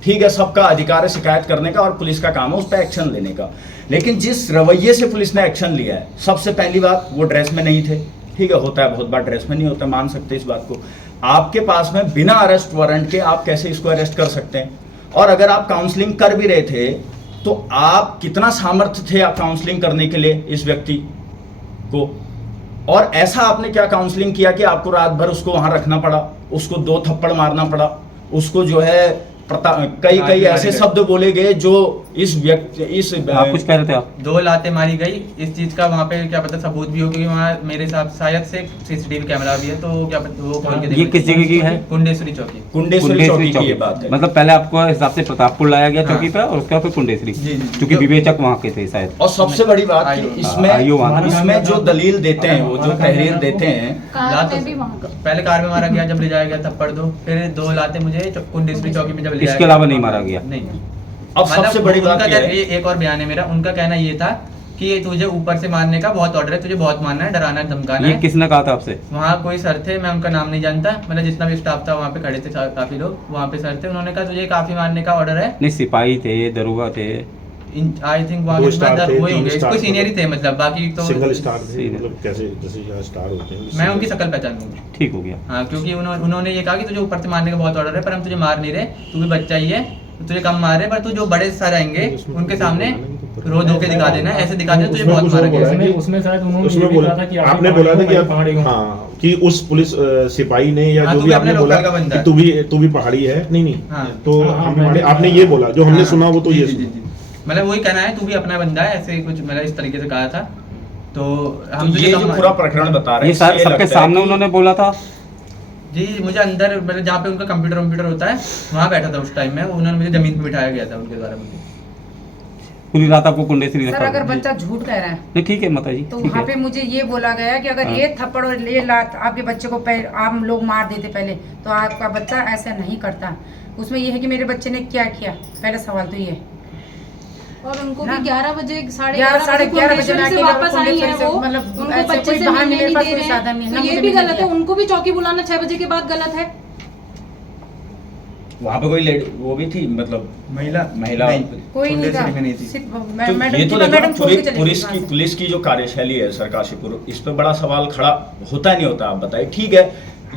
ठीक है, सबका अधिकार है शिकायत करने का और पुलिस का काम है उस पर एक्शन लेने का। लेकिन जिस रवैये से पुलिस ने एक्शन लिया है, सबसे पहली बात वो ड्रेस में नहीं थे। ठीक है, होता है बहुत बार ड्रेस में नहीं होता, मान सकते इस बात को। आपके पास में बिना अरेस्ट वारंट के आप कैसे इसको अरेस्ट कर सकते हैं? और अगर आप काउंसलिंग कर भी रहे थे तो आप कितना सामर्थ्य थे आप काउंसलिंग करने के लिए इस व्यक्ति को? और ऐसा आपने क्या काउंसलिंग किया कि आपको रात भर उसको वहां रखना पड़ा, उसको 2 थप्पड़ मारना पड़ा, उसको जो है कई ऐसे शब्द बोले गए जो इस व्यक्ति इस आप कुछ कह रहे थे आप? 2 लातें मारी गई। इस चीज का वहाँ पे क्या पता सबूत भी हो, क्योंकि वहाँ मेरे हिसाब शायद से सीसीटीवी कैमरा भी है, तो क्या पता वो खोल के ये किस जगह की है? कुंडेश्वरी चौकी। कुंडेश्वरी चौकी की ये बात है। मतलब पहले आपको हिसाब से प्रतापपुर लाया गया हाँ। चौकी पे, और उसके बाद फिर कुंडेश्वरी, जी, जी। क्योंकि विवेचक वहाँ के थे शायद। और सबसे बड़ी बात कि आइयो वहाँ की। इसमें जो दलील देते हैं, वो जो तहरीर देते हैं, कार में भी वहाँ का पहले कार में मारा गया जब ले जाया गया थप्पड़ 2, फिर 2 लातें मुझे कुंडेश्वरी चौकी में जब ले जाया इसके अलावा नहीं मारा गया? नहीं। अब सबसे बड़ी बात उनका ये है, ये एक और बयान है मेरा, उनका कहना ये था कि तुझे ऊपर से मारने का बहुत ऑर्डर है, तुझे बहुत मारना है, डराना है, धमकाना ये है। किसने कहा था आपसे? वहाँ कोई सर थे, मैं उनका नाम नहीं जानता, मतलब जितना भी स्टाफ था वहाँ पे खड़े थे काफी लोग, वहाँ पे सर थे, उन्होंने कहा तुझे काफी मारने का ऑर्डर है। नहीं, सिपाही थे, दरोगा थे? आई थिंक वहाँ 2 के स्टार थे, वही 3 होंगे, स्टार कोई सीनियर ही थे, मतलब बाकी तो सिंगल स्टार थे, सीनियर। मतलब कैसे जैसे यहाँ स्टार होते हैं मैं उनकी शक्ल पहचान लूंगा। ठीक हो गया। हाँ, क्योंकि उन्होंने ये कहा कि तुझे ऊपर से मारने का बहुत ऑर्डर है, पर हम तुझे मार नहीं रहे, तू भी बच्चा ही है, तुझे कम मार रहे, पर तू जो बड़े सर आएंगे उनके सामने रो धो के दिखा देना, ऐसे दिखा देना तुझे बहुत मारा गया। उसमें शायद उन्होंने ये उसमें भी बोला कहा था कि आपने बोला था कि पहाड़ी को हाँ कि उस पुलिस सिपाही ने या हाँ, जो तू भी भी आपने अपने बोला लोकल का बंदा कि तू भी पहाड़ी है, नहीं हाँ। तो हाँ, हम मैंने आपने ये बोला जो हमने हाँ, सुना वो तो जी, ये जी, जी, सुना। जी। मतलब वही कहना है, तू भी अपना बंदा है, ऐसे कुछ मतलब इस तरीके से कहा था। तो तो हम ये जो पूरा प्रकरण बता रहे ये हैं, इससे सबके लगता है सामने कि- उन्होंने बोला था? जी, मुझे अंदर मतलब जहाँ पे उनका कंप्यूटर होता है वहाँ बैठा था उस टाइम में, उन्होंने मुझे जमीन पे बिठाया गया था उनके द्वारा मुझे। पूरी रात आपको कुंडेश्वरी सर रखा? अगर बच्चा झूठ कह रहा है नहीं, ठीक है माता जी, तो ठीक वहाँ है। पे मुझे ये बोला गया कि अगर हाँ। ये थप्पड़ और ये लात आपके बच्चे को आप लोग मार देते पहले, तो आपका बच्चा ऐसा नहीं करता। उसमें ये है कि मेरे बच्चे ने क्या किया, पहला सवाल तो ये है। और उनको ना? भी 11 बजे 11 साढ़े 11 बजे कुंडेश्वरी से वापस आई है वो, मतलब उनको ऐसे बच्चे कोई से बहाने मिलने मेरे नहीं पास दे कोई रहे साधन नहीं है, हैं, ना तो ये मुझे भी मिलने गलत है। दिया। उनको भी चौकी बुलाना 6 बजे के बाद गलत है। वहाँ पे कोई लेडी वो भी थी, मतलब महिला नहीं, कोई नहीं था, कुंडेश्वरी में नहीं थी। सिर्फ तो मैडम ये थी, तो मैडम देखो छोड़ के चली गई पुलिस वहाँ की से। पुलिस की जो कार्यशैली है सर काशीपुर, इस पे बड़ा सवाल खड़ा होता नहीं होता? आप बताइए। ठीक है,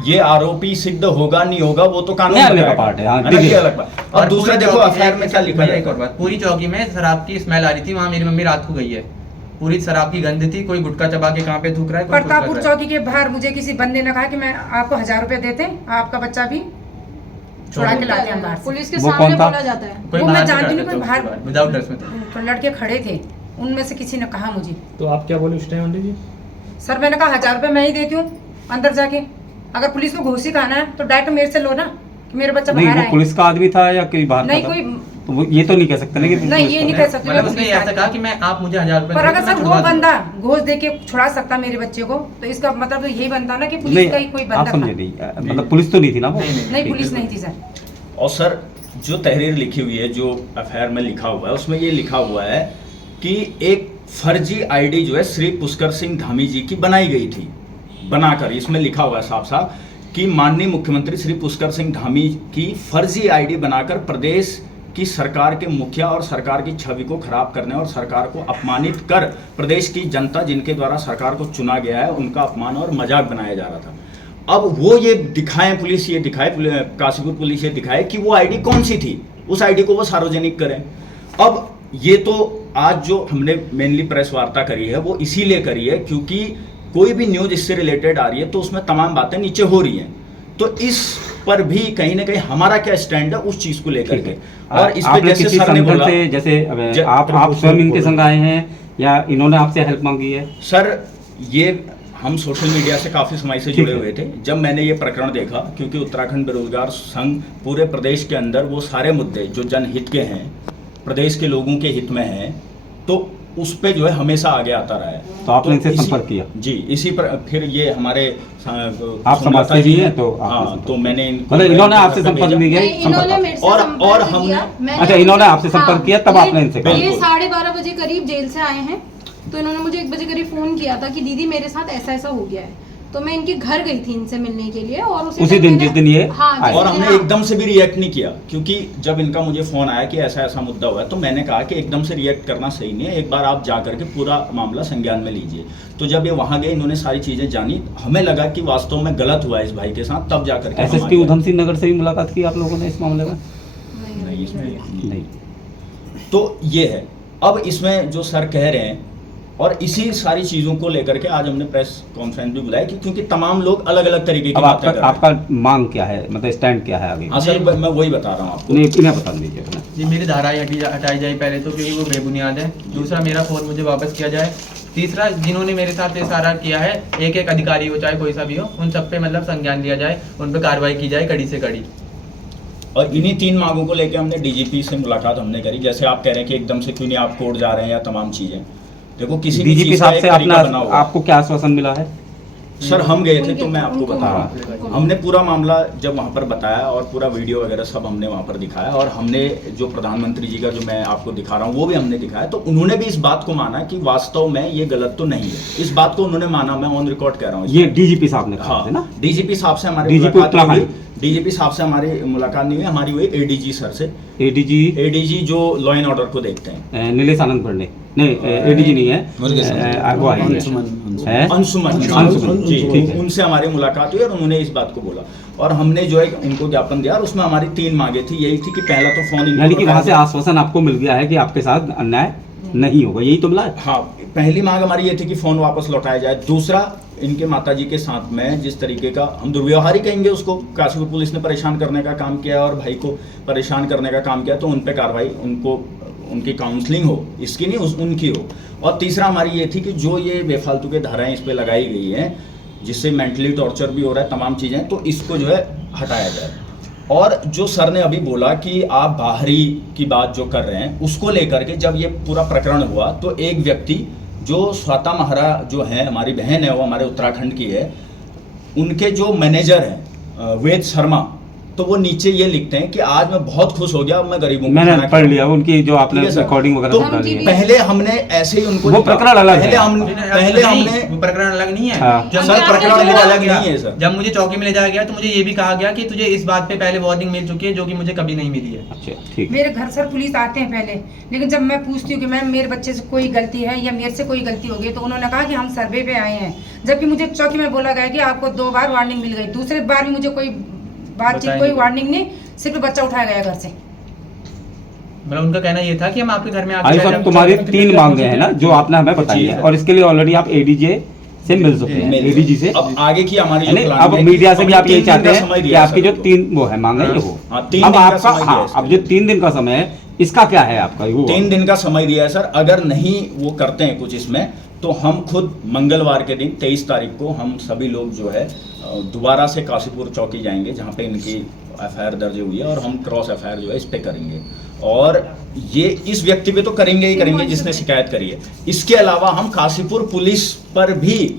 ये आरोपी सिद्ध होगा नहीं होगा वो तो कानून नहीं, अलग बताएगा। पार्ट है, हाँ, है ना, ठीक है। ये अलग बात। और दूसरा पूरी देखो चौकी- अफेयर में क्या लिखा भैया, एक है? और बात, पूरी चौकी में शराब की स्मेल आ रही थी, वहाँ मेरी मम्मी रात को गई है, पूरी शराब की गंध थी, कोई गुटखा चबा के कहाँ पे थूक रहा है, कोई कुछ कर प्रतापपुर रहा है। चौकी के बाहर मुझे किसी बंदे ने कहा कि मैं आपको 1000 रुपए देते हैं, आपका बच्चा भी छुड़ा के लाते हैं हम बाहर से। पुलिस के वो सामने कौन था? बोला जाता है। कोई वो मैं बाहर से जानती करते नहीं, थे कोई उसके बाहर बाद, विदाउट ड्रेस में थे। तो लड़के खड़े थे, उनमें से किसी ने कहा मुझे, तो आप क्या बोले उस टाइम आंटी जी? सर मैंने कहा 1000 रुपए मैं ही देती हूँ अंदर जाके, अगर पुलिस को घूस ही खाना है तो डायरेक्ट मेरे से लो ना कि मेरा बच्चा नहीं, बाहर वो आए। पुलिस का आदमी था या कोई बाहर नहीं का था? कोई, तो वो ये तो नहीं कह सकते ना कि नहीं ये नहीं कह सकते मतलब मैं उसने पुलिस ऐसा का- कहा कि मैं आप मुझे 1000 रुपए पर दो, अगर मैं सर वो छुड़वा दूंगा। बंदा घोष दे के छुड़ा सकता मेरे बच्चे को, तो इसका मतलब तो यही बनता ना कि पुलिस का ही कोई नहीं, आप बंदा समझे था। नहीं, मतलब पुलिस तो नहीं थी ना वो? नहीं पुलिस नहीं थी सर। और सर जो तहरीर लिखी हुई है, जो एफआईआर में लिखा हुआ है, उसमें ये लिखा हुआ है कि एक फर्जी आईडी जो है श्री पुष्कर सिंह धामी जी की बनाई गई थी, बनाकर इसमें लिखा हुआ है साफ साफ कि माननीय मुख्यमंत्री श्री पुष्कर सिंह धामी की फर्जी आईडी बनाकर प्रदेश की सरकार के मुखिया और सरकार की छवि को खराब करने और सरकार को अपमानित कर प्रदेश की जनता जिनके द्वारा सरकार को चुना गया है उनका अपमान और मजाक बनाया जा रहा था। अब वो ये दिखाएं, पुलिस ये दिखाए, काशीपुर पुलिस ये दिखाए कि वो आईडी कौन सी थी, उस आईडी को वो सार्वजनिक करें। अब ये तो आज जो हमने मेनली प्रेस वार्ता करी है वो इसीलिए करी है क्योंकि कोई भी न्यूज इससे रिलेटेड आ रही है तो उसमें तमाम बातें नीचे हो रही हैं, तो इस पर भी कहीं ना कहीं हमारा क्या स्टैंड है उस चीज को लेकर के। और इस पे आपने जैसे किसी सर ने संगठन बोला, से, जैसे आप स्वयं इनके संग आए हैं या इन्होंने आपसे हेल्प मांगी है? सर ये हम सोशल मीडिया से काफ़ी समय से जुड़े हुए थे। जब मैंने ये प्रकरण देखा, क्योंकि उत्तराखंड बेरोजगार संघ पूरे प्रदेश के अंदर वो सारे मुद्दे जो जनहित के हैं, प्रदेश के लोगों के हित में हैं, तो उस पे जो है हमेशा आगे आता रहा है। तो आपने इनसे इसी- संपर्क किया? जी, इसी पर फिर ये हमारे आप समाज से भी हैं, तो आपने हाँ, संपर्क- तो मैंने मतलब इन्होंने आपसे संपर्क नहीं किया? नहीं, इन्होंने मेरे से और संपर्क हमने- किया। मैंने अच्छा, इन्होंने उनसे- आपसे संपर्क किया, तब ये- आपने इनसे कहा? ये बिल्कुल। 12:30 बजे करीब जेल से आए हैं, तो इन्होंने मुझे 1 बजे करीब फोन किया था कि दीदी मेरे साथ ऐसा ऐसा हो गया है। तो मैं इनके घर गई थी इनसे मिलने के लिए, और उसी टाइम दिन मैंने- जिस दिन ये हाँ, आए। जिस और दिन हमने हाँ। एकदम से भी रिएक्ट नहीं किया, क्योंकि जब इनका मुझे फोन आया कि ऐसा ऐसा मुद्दा हुआ है, तो मैंने कहा कि एकदम से रिएक्ट करना सही नहीं है, एक बार आप जा करके पूरा मामला संज्ञान में लीजिए। तो जब ये वहां गए, इन्होंने सारी चीजें जानी, हमें लगा कि वास्तव में गलत हुआ है इस भाई के साथ, तब जा करके हम एसएसपी आगे। उधम सिंह नगर से भी मुलाकात की आप लोगों ने इस मामले में? नहीं, इसमें नहीं। तो ये है। अब इसमें जो सर कह रहे हैं, और इसी सारी चीजों को लेकर के आज हमने प्रेस कॉन्फ्रेंस भी बुलाई, क्योंकि तमाम लोग अलग अलग तरीके की अब बातें कर रहे हैं। आपका मांग क्या है, मतलब स्टैंड क्या है आगे? हाँ सर, मैं वही बता रहा हूँ आपको। नहीं, इन्हें बता दीजिए अपना। जी, मेरी धाराएं हटाई जाए पहले तो, क्योंकि वो बेबुनियाद है। दूसरा, मेरा फ़ोन मुझे वापस किया जाए। तीसरा, जिन्होंने मेरे साथ ये सारा किया है, एक एक अधिकारी हो चाहे कोई सा भी हो, उन सब पे मतलब संज्ञान लिया जाए, उन पे कार्रवाई की जाए कड़ी से कड़ी। और इन्हीं 3 मांगों को लेकर हमने डीजीपी से मुलाकात हमने करी। जैसे आप कह रहे हैं कि एकदम से क्यों नहीं आप कोर्ट जा रहे हैं या तमाम चीजें, देखो किसी भी डीजीपी चीज का साहब एक से तरीका अपना बना हुआ है। आपको क्या आश्वासन मिला है? सर हम गए थे, तो उनके- मैं आपको उनको- बता रहा हूँ, हमने पूरा मामला जब वहाँ पर बताया और पूरा वीडियो वगैरह सब हमने वहाँ पर दिखाया, और हमने जो प्रधानमंत्री जी का जो मैं आपको दिखा रहा हूँ वो भी हमने दिखाया, तो उन्होंने भी इस बात को माना कि वास्तव में ये गलत तो नहीं है। इस बात को उन्होंने माना, मैं ऑन रिकॉर्ड कह रहा हूँ। ये डीजीपी साहब ने कहा हाँ, था ना? डीजीपी साहब से हमारी डीजीपी मुलाकात नहीं हुई। उत्तराखंड। डीजीपी साहब से हमारी मुलाकात नहीं हुई, हमारी हुई एडीजी सर से। एडीजी जो लॉ एंड ऑर्डर को देखते हैं, नीलेश आनंद पांडे नहीं, एडीजी नहीं है, वो है अंशुमन अंशुमन, जी, ठीक है। उनसे हमारी मुलाकात हुई और उन्होंने इस बात को बोला, और हमने जो है उनको ज्ञापन दिया, और उसमें हमारी 3 मांगे थी। यही थी कि पहला तो फोन इनको यानी कि वहां से बताया- आश्वासन आपको मिल गया है कि आपके साथ अन्याय नहीं होगा, यही तो मिला है? हाँ, पहली मांग हमारी ये थी कि फोन वापस लौटाया जाए। दूसरा, इनके माताजी के साथ में जिस तरीके का हम दुर्व्यवहार ही कहेंगे उसको, काशीपुर पुलिस ने परेशान करने का काम किया और भाई को परेशान करने का काम किया, तो उन पे कार्रवाई, उनको उनकी काउंसलिंग हो, इसकी नहीं उनकी हो। और तीसरा हमारी ये थी कि जो ये बेफालतू के धाराएं इस पे लगाई गई हैं, जिससे मेंटली टॉर्चर भी हो रहा है, तमाम चीज़ें, तो इसको जो है हटाया जाए। और जो सर ने अभी बोला कि आप बाहरी की बात जो कर रहे हैं, उसको लेकर के जब ये पूरा प्रकरण हुआ, तो एक व्यक्ति जो स्वाता महारा जो है, हमारी बहन है, वो हमारे उत्तराखंड की है, उनके जो मैनेजर हैं वेद शर्मा, तो वो नीचे ये लिखते हैं कि आज मैं बहुत खुश हो गया, अब मैं गरीबों को मैंने खाना पढ़ खिलाऊं। लिया उनकी जो आपने ठीक है सर। रिकॉर्डिंग वगैरह तो सब डाली है। पहले हमने ऐसे ही उनको वो लिखा। प्रकरण अलग है। पहले हमने वो प्रकरण अलग नहीं है। हाँ। जब सर, मुझे प्रकरण चौकी में अलग लिजाया नहीं है सर। जब मुझे चौकी में ले जाया गया, तो मुझे ये भी कहा गया कि तुझे इस बात पे पहले वार्निंग मिल चुकी है, जो कि मुझे कभी नहीं मिली है। अच्छा, ठीक। मेरे घर सर पुलिस आते हैं पहले, लेकिन जब मैं पूछती हूँ कि मैम मेरे बच्चे से कोई गलती है या मेरे से कोई गलती हो गई, तो उन्होंने कहा कि हम सर्वे पे आए हैं, जबकि मुझे चौकी में बोला गया कि आपको 2 बार वार्निंग मिल गई। दूसरे बार भी मुझे कोई बातचीत, बताया कोई नहीं। वार्निंग नहीं, सिर्फ बच्चा उठाया गया घर से। मतलब उनका कहना ये था कि हम आपके घर में आई साहब, तुम्हारी 3 मांगे हैं ना जो आपने हमें बताई जी, है, सर। और इसके लिए ऑलरेडी आप एडीजे से मिल चुके हैं, एडीजी से। अब आगे की हमारी जो यानी प्लानिंग अब है, मीडिया से भी आप हमने यही 3 दिन चाहते का हैं समय कि दिया आपकी सर जो 3 वो है मांगे हाँ, ये हो। हाँ, 3 अब दिन का आपका समय दिया हाँ, है अब सर। जो 3 दिन का समय है, इसका क्या है आपका? वो 3 दिन का समय दिया है सर। अगर नहीं वो करते हैं कुछ इसमें, तो हम खुद मंगलवार के दिन 23 तारीख को हम सभी लोग जो है दोबारा से काशीपुर चौकी जाएंगे, जहाँ पे इनकी एफआईआर दर्ज हुई है, और हम क्रॉस एफआईआर जो है इस पे करेंगे, और ये इस व्यक्ति पे तो करेंगे ही करेंगे जिसने शिकायत करी है। इसके अलावा हम काशीपुर पुलिस पर भी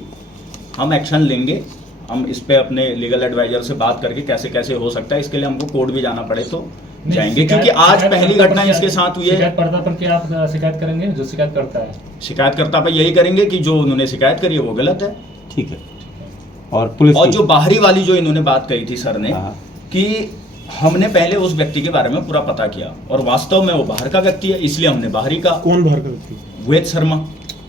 हम एक्शन लेंगे। हम इस पे अपने लीगल एडवाइजर से बात करके कैसे कैसे हो सकता है, इसके लिए हमको कोर्ट भी जाना पड़े तो जाएंगे, क्योंकि आज पहली घटना इसके साथ हुई है। शिकायतकर्ता पर क्या आप शिकायत करेंगे? जो शिकायत करता है, शिकायतकर्ता पर यही करेंगे कि जो उन्होंने शिकायत करी है वो गलत है। ठीक है। और पुलिस और की- जो बाहरी वाली जो इन्होंने बात कही थी सर ने, हाँ। कि हमने पहले उस व्यक्ति के बारे में पूरा पता किया, और वास्तव में वो बाहर का व्यक्ति है, इसलिए हमने बाहरी का कौन बाहर का व्यक्ति? वेद शर्मा,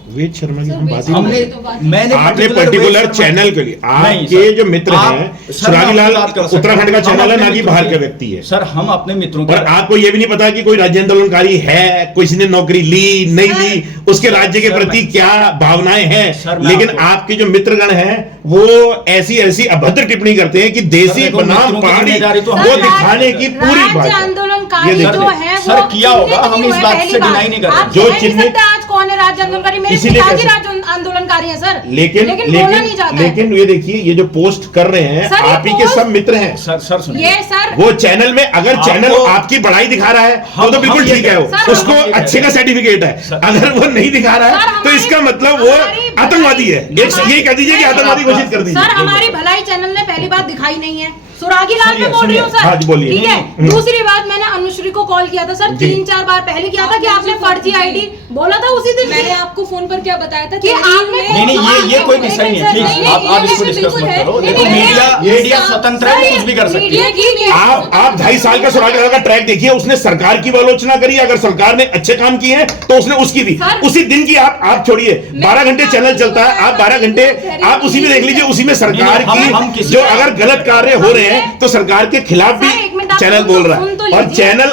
वेद शर्मा की सर, हम बात ही हमने नहीं। मैंने आपने वेद पर्टिकुलर शर्मा- चैनल के लिए नहीं, आपके सर, जो मित्र आप- हैं, सर, शिवाजी मैं लाल आपकी बात कर सकता उत्तराखंड का हूं। चैनल हम है, अपने ना कि मित्रों बाहर के- का व्यक्ति है। सर हम अपने मित्रों और आपको ये भी नहीं पता कि कोई राज्य आंदोलनकारी है, किसी ने नौकरी ली नहीं ली, उसके राज्य के सर, प्रति मैं- क्या भावनाएं हैं। सर, मैं लेकिन आपको- आपके जो मित्रगण हैं वो ऐसी ऐसी अभद्र टिप्पणी करते हैं कि देसी देखो, बनाम मित्रों की पहाड़ी जिम्मेदारी तो वो हमारी दिखाने की पूरी राज्य बात है। आंदोलनकारी ये जो सर- है सर, वो किया चिन्हित होगा, हम नहीं इस हुए, बात पहली से डिनाई नहीं कर रहे। आप जो कह नहीं चिन्हित- सकते आज कौन है राज्य आंदोलनकारी। मेरे इसीलिए पिताजी कैसे- राज आंदोलनकारी है सर, लेकिन बोला नहीं जाता है। लेकिन ये देखिए, ये जो पोस्ट कर रहे हैं सर, ये आप ही के पोस्ट- सब मित्र हैं। सर सुनिए, ये सर वो चैनल में अगर चैनल आपकी बढ़ाई दिखा रहा है वो तो बिल्कुल ठीक है, सर, उसको हम ये अच्छे का कह सर्टिफिकेट है। सर, अगर वो नहीं दिखा रहा सर, है तो हमारी- इसका मतलब वो हमारी आतंकवादी है। हमारी- ये कह दीजिए कि आतंकवादी घोषित कर दीजिए। सर हमारी भलाई चैनल ने पहली बात दिखाई नहीं है, सुरागी लाल सुनिए, में बोल रही हूँ सुनिए। सर। हाँ जी, बोलिए। ठीक है। दूसरी बात, मैंने अनुश्री को कॉल किया था सर, जी। 3-4 बार पहले किया था कि आपने फर्जी आईडी बोला था उसी दिन मैंने आपको फोन पर क्या बताया था कि आपने नहीं, ये कोई विषय नहीं है, प्लीज आप इसको डिस्कस मत करो। देखो, मीडिया स्वतंत्र है, कुछ भी कर सकती है। आप 2.5 साल का सुरागी लाल का ट्रैक देखिए, उसने सरकार की आलोचना करी, अगर सरकार ने अच्छे काम किए हैं तो उसने उसकी भी। सर, उसी दिन की आप छोड़िए, 12 घंटे चैनल चलता है, आप 12 घंटे आप उसी में देख लीजिए, उसी में सरकार हम की किसी- जो अगर गलत कार्य हो रहे हैं तो सरकार के खिलाफ भी सर, एक मिनट आप चैनल बोल रहा सुन तो है, और लीजिए। चैनल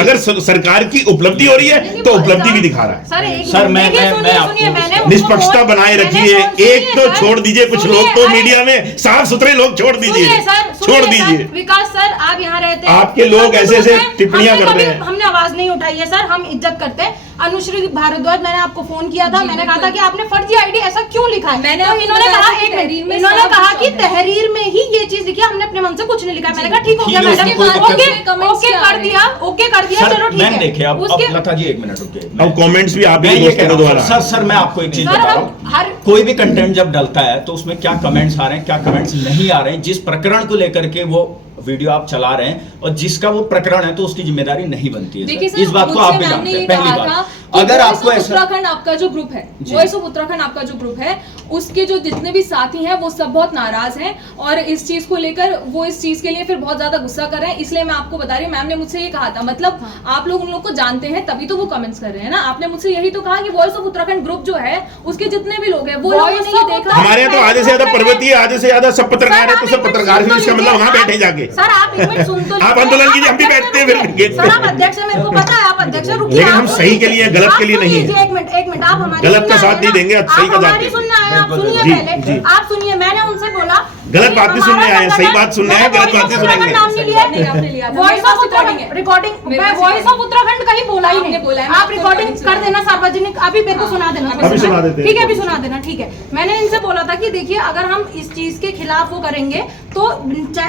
अगर सरकार की उपलब्धि हो रही है तो उपलब्धि भी दिखा रहा है। सर एक सर, मिनट, मैं- देखिए, मैं- सुनिए, मैं सुनिए, आपको मैंने उनको निष्पक्षता फोन- बनाए मैंने रखिए। फोन- एक सुनिए तो सर, छोड़ दीजिए, कुछ सुनिए, लोग तो अरे, मीडिया में साफ सुथरे लोग छोड़ दीजिए, सुनिए सर, छोड़ सुनिए सर, दीजिए। विकास सर, आप यहाँ रहते हैं, आपके लोग हम ऐसे-ऐसे दोस्त हैं, टिप्पणियां हमने कर रहे कभी- हैं। हमने आवाज नहीं उठाई है सर, हम इज्जत करते हैं। अनुश्री भारद्वाज, मैंने आपको फोन किया था, मैंने कहा था कि आपने फर्जी आईडी ऐसा क्यों लिखा है। मैंने तो आपको इन्होंने बताया कहा कि एक तहरीर मिनट, में इन्होंने साफ कहा कि शब्द है। तहरीर में ही ये चीज लिखी है, हमने अपने मन से कुछ नहीं लिखा है। मैंने कहा ठीक हो ठीक गया है, मैडम, उसमें कोई दिक्कत ओके नहीं। कमेंट्स ओके क्या कर आ रहे दिया, ओके कर दिया, चलो ठीक मैम है। देखिए, अब उसके लता जी एक मिनट रुकिए। अब कमेंट्स भी आप मैं ही ये पोस्ट कह करो रहा हूँ, दोबारा। सर मैं आपको एक चीज सर, बता रहा हम हूँ, हर कोई भी कंटेंट जब डलता है तो उसमें क्या कमेंट्स आ रहे हैं, क्या कमेंट्स नहीं आ रहे हैं, जिस प्रकरण को लेकर के वो वीडियो आप चला रहे हैं और जिसका वो प्रकरण है तो उसकी जिम्मेदारी नहीं बनती है देखिए सर। सर, इस बात को मुझसे आप भी मैम जानते ने हैं। ये पहली कहा था बात, कि अगर वॉइस आपको ऑफ ऐसा उत्तराखंड आपका जो ग्रुप है, जी। वॉइस ऑफ उत्तराखंड आपका जो ग्रुप है, उसके जो जितने भी साथी हैं वो सब बहुत नाराज हैं और इस चीज को लेकर वो इस चीज के लिए फिर बहुत ज्यादा गुस्सा कर रहे हैं। इसलिए मैं आपको बता रही हूँ, मैम ने मुझसे ये कहा था, मतलब आप लोग उन लोग को जानते हैं तभी तो वो कमेंट्स कर रहे हैं ना। आपने मुझसे यही तो कहा कि वॉइस ऑफ उत्तराखंड ग्रुप जो है उसके जितने भी लोग हैं वो लोगों ने ये देखा। हमारे यहाँ तो आधे से ज्यादा पर्वतीय, आधे से ज्यादा सब पत्रकार है, तो सब पत्रकार हैं, इसका मतलब वहां बैठे जाके। सर आप एक मिनट सुन तो आप लीजिए। आंदोलन कीजिए, हम भी बैठते हैं फिर गेट सर आप पे। अध्यक्ष हैं, मेरे को पता है आप अध्यक्ष हैं, रुकिए। लेकिन हम आप सुन सही के लीजिए। लिए, गलत आप के लिए सुन नहीं है। लीजिए, एक मिनट आप हमारी गलत का सुनना साथ है नहीं ना। देंगे, आप सही का साथ हमारी देंगे। सुनना है, आप सुनिए जी, पहले। जी। आप सुनिए, मैंने उनसे बोला गलत बात भी सुनने आए हैं, सही बात सुनने आए हैं, गलत बात भी सुनेंगे। नाम नहीं लिया नहीं, आपने लिया था। वॉइस मेरे ऑफ पास उत्तराखंड recording है। रिकॉर्डिंग, मेरे मैं पास वॉइस recording ऑफ उत्तराखंड कहीं बोला ही आपने नहीं। बोला है, मैं आप आपको रिकॉर्डिंग recording कर देना सार्वजनिक, अभी मेरे को सुना देना। अभी सुना देते हैं। ठीक है, अभी सुना देना, ठीक है। मैंने इनसे बोला था कि देखिए अगर हम इस चीज के खिलाफ वो करेंगे तो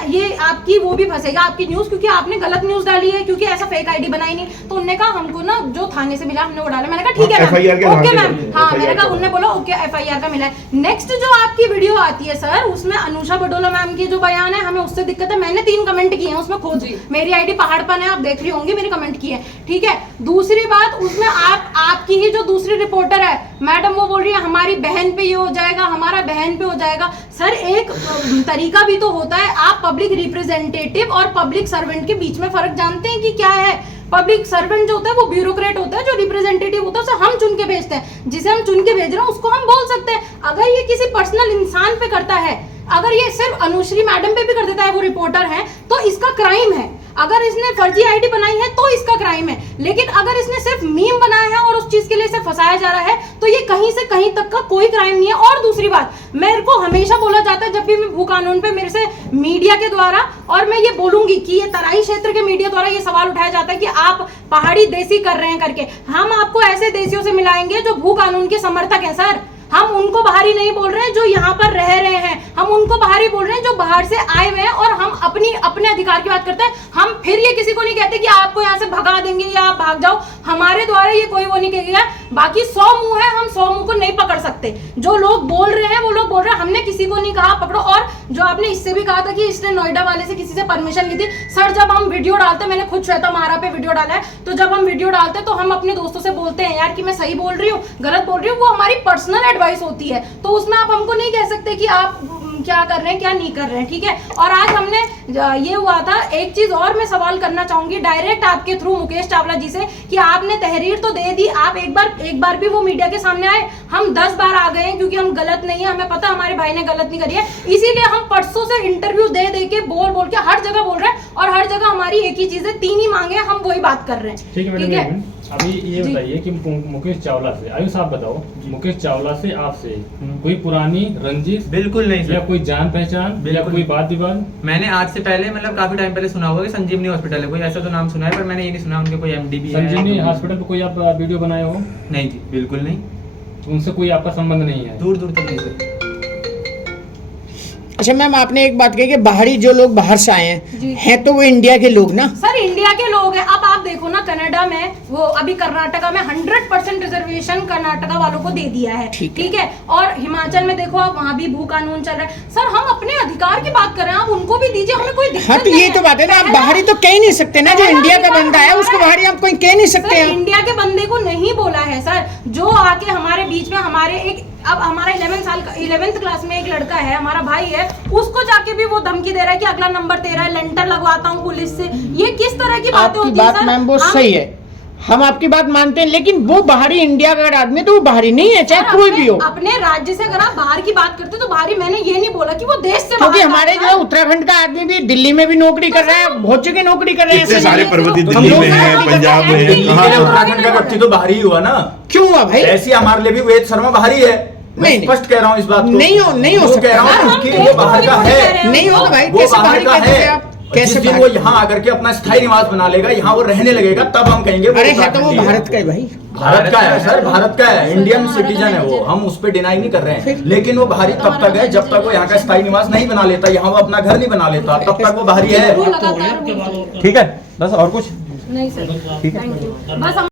ये आपकी वो भी फंसेगा, आपकी न्यूज, क्योंकि आपने गलत न्यूज डाली है, क्योंकि ऐसा फेक आईडी बनाई नहीं। तो उन्होंने कहा हमको ना जो थाने से मिला हमने वो डाला। मैंने कहा ठीक है FIR के मैम, ओके आधार मैम, पे हाँ FIR मैंने कहा, का उन्होंने बोला ओके FIR का मिला है। नेक्स्ट जो आपकी वीडियो आती है सर, उसमें अनुषा बडोला मैम की जो बयान है, हमें उससे दिक्कत है। मैंने 3 कमेंट किए हैं उसमें खुद, मेरी आईडी पहाड़पन है, आप देख रही होंगी, मेरे कमेंट किए, ठीक है। दूसरी बात, उसमें आपकी ही जो दूसरी रिपोर्टर है मैडम, वो बोल रही है हमारी बहन पे ये हो जाएगा, हमारा बहन पे हो जाएगा। सर एक तरीका भी तो होता है, आप पब्लिक रिप्रेजेंटेटिव और पब्लिक सर्वेंट के बीच में फर्क जानते हैं कि क्या है? पब्लिक सर्वेंट जो होता है वो ब्यूरोक्रेट होता है, जो रिप्रेजेंटेटिव होता है उसे हम चुन के भेजते हैं, जिसे हम चुन के भेज रहे हैं उसको हम बोल सकते हैं। अगर ये किसी पर्सनल इंसान पे करता है, अगर ये सिर्फ अनुश्री मैडम पे भी कर देता है, वो रिपोर्टर है, तो इसका क्राइम है। अगर इसने फर्जी आईडी बनाई है तो इसका क्राइम है। लेकिन अगर इसने सिर्फ मीम बनाया है और उस चीज के लिए इसे फंसाया जा रहा है तो ये कहीं से कहीं तक का कोई क्राइम नहीं है। और दूसरी बात, मेरे को हमेशा बोला जाता है जब भी मैं भू कानून पे मेरे से मीडिया के द्वारा, और मैं ये बोलूंगी कि ये तराई क्षेत्र के मीडिया द्वारा ये सवाल उठाया जाता है कि आप पहाड़ी देसी कर रहे हैं करके। हम आपको ऐसे देसियों से मिलाएंगे जो भू कानून के समर्थक हैं सर। हम उनको बाहरी नहीं बोल रहे हैं जो यहाँ पर रह रहे हैं, हम उनको बाहरी बोल रहे हैं जो बाहर से आए हुए हैं। और हम अपने अधिकार की बात करते हैं। हम फिर ये किसी को नहीं कहते कि आपको यहाँ से भगा देंगे या आप भाग जाओ, हमारे द्वारा ये कोई वो नहीं कहेगा। बाकी 100 मुंह है, हम 100 मुंह को नहीं पकड़ सकते। जो लोग बोल रहे हैं वो लोग बोल रहे हैं, हमने किसी को नहीं कहा पकड़ो। और जो आपने इससे भी कहा था कि इसने नोएडा वाले से किसी से परमिशन ली थी, सर जब हम वीडियो डालते, मैंने खुद श्वेता महारा पे वीडियो डाला है, तो जब हम वीडियो डालते तो हम अपने दोस्तों से बोलते हैं यार कि मैं सही बोल रही हूँ, गलत बोल रही हूँ, वो हमारी पर्सनल एडवाइस होती है। तो उसमें आप हमको नहीं कह सकते कि आप क्या कर रहे हैं क्या नहीं कर रहे हैं, ठीक है। और आज हमने ये हुआ था, एक चीज और मैं सवाल करना चाहूंगी डायरेक्ट आपके थ्रू मुकेश चावला जी से, कि आपने तहरीर तो दे दी, आप एक बार भी वो मीडिया के सामने आए? हम 10 बार आ गए हैं, क्योंकि हम गलत नहीं है, हमें पता हमारे भाई ने गलत नहीं करी है, इसीलिए हम परसों से इंटरव्यू दे के बोल के हर जगह बोल रहे हैं। और हर जगह हमारी एक ही चीज है, 3 ही मांगे, हम वही बात कर रहे हैं, ठीक है मैडम। एक मिनट, अभी ये जी। बताइए कि मुकेश चावला से, आयुष आप बताओ, मुकेश चावला से आपसे कोई पुरानी रंजिश बिल्कुल नहीं या सर, कोई जान पहचान या बिल्कुल कोई बात विवाद? मैंने आज से पहले मतलब काफी टाइम पहले सुना होगा कि संजीवनी हॉस्पिटल है, कोई ऐसा तो नाम सुना है, पर मैंने ये नहीं सुना उनके कोई MD भी है। संजीवनी हॉस्पिटल पे कोई आप वीडियो बनाए हो? नहीं जी, बिल्कुल नहीं। तो उनसे कोई आपका संबंध नहीं है। दूर दूर तक नहीं सर। अच्छा मैम, आपने एक बात कही कि बाहरी जो लोग बाहर से आए हैं तो वो इंडिया के लोग ना। सर इंडिया के लोग हैं। अब आप देखो ना, कनाडा में वो अभी कर्नाटका में 100% रिजर्वेशन कर्नाटका वालों को दे दिया है, ठीक है। और हिमाचल में देखो आप, वहाँ भी भू कानून चल रहा है। सर हम अपने अधिकार की बात कर रहे हैं, आप उनको भी दीजिए, हमें कोई दिक्कत हाँ तो ये तो बात है ना, आप बाहरी तो कह ही नहीं सकते ना, जो इंडिया का बंदा है उसको बाहरी आप कोई कह नहीं सकते हैं। इंडिया के बंदे को नहीं बोला है सर, जो आके हमारे बीच में हमारे एक, अब हमारा 11th क्लास में एक लड़का है, हमारा भाई है, उसको जाके भी वो धमकी दे रहा है कि अगला नंबर तेरा है, लेंटर लगवाता हूँ पुलिस से। ये किस तरह की बातें होती है सर? मैम वो सही है, हम आपकी बात मानते हैं, लेकिन वो बाहरी इंडिया का अगर आदमी तो वो बाहरी नहीं है, चाहे कोई भी हो। अपने राज्य से अगर आप बाहर की बात करते तो बाहरी, मैंने ये नहीं बोला कि वो देश से, क्योंकि हमारे जो है उत्तराखंड का आदमी भी दिल्ली में भी नौकरी कर रहा है, बहुत जगह नौकरी कर रहे हैं। इतने सारे पर्वतीय दिल्ली में है, पंजाब में है, उत्तराखंड का व्यक्ति तो बाहरी हुआ ना। क्यों हुआ भाई? ऐसे हमारे लिए भी वेद शर्मा बाहरी है। मैं स्पष्ट कह रहा हूँ इस बात को। नहीं हो सकता, कह रहा हूँ कि वो बाहर का है। नहीं होगा भाई, वो कैसे बाहर का है। कैसे जिस दिन वो यहाँ आकर के अपना स्थायी निवास बना लेगा, यहाँ वो रहने लगेगा, तब हम कहेंगे अरे है तो वो भारत का है भाई, भारत का है सर, भारत का है, इंडियन सिटीजन है वो, हम उस पर डिनाई नहीं कर रहे हैं। लेकिन वो बाहरी तब तक है जब तक वो यहाँ का स्थायी निवास नहीं बना लेता, यहाँ वो अपना घर नहीं बना लेता, तब तक वो बाहरी है। ठीक है, बस और कुछ नहीं सर, ठीक है। Thank you. बस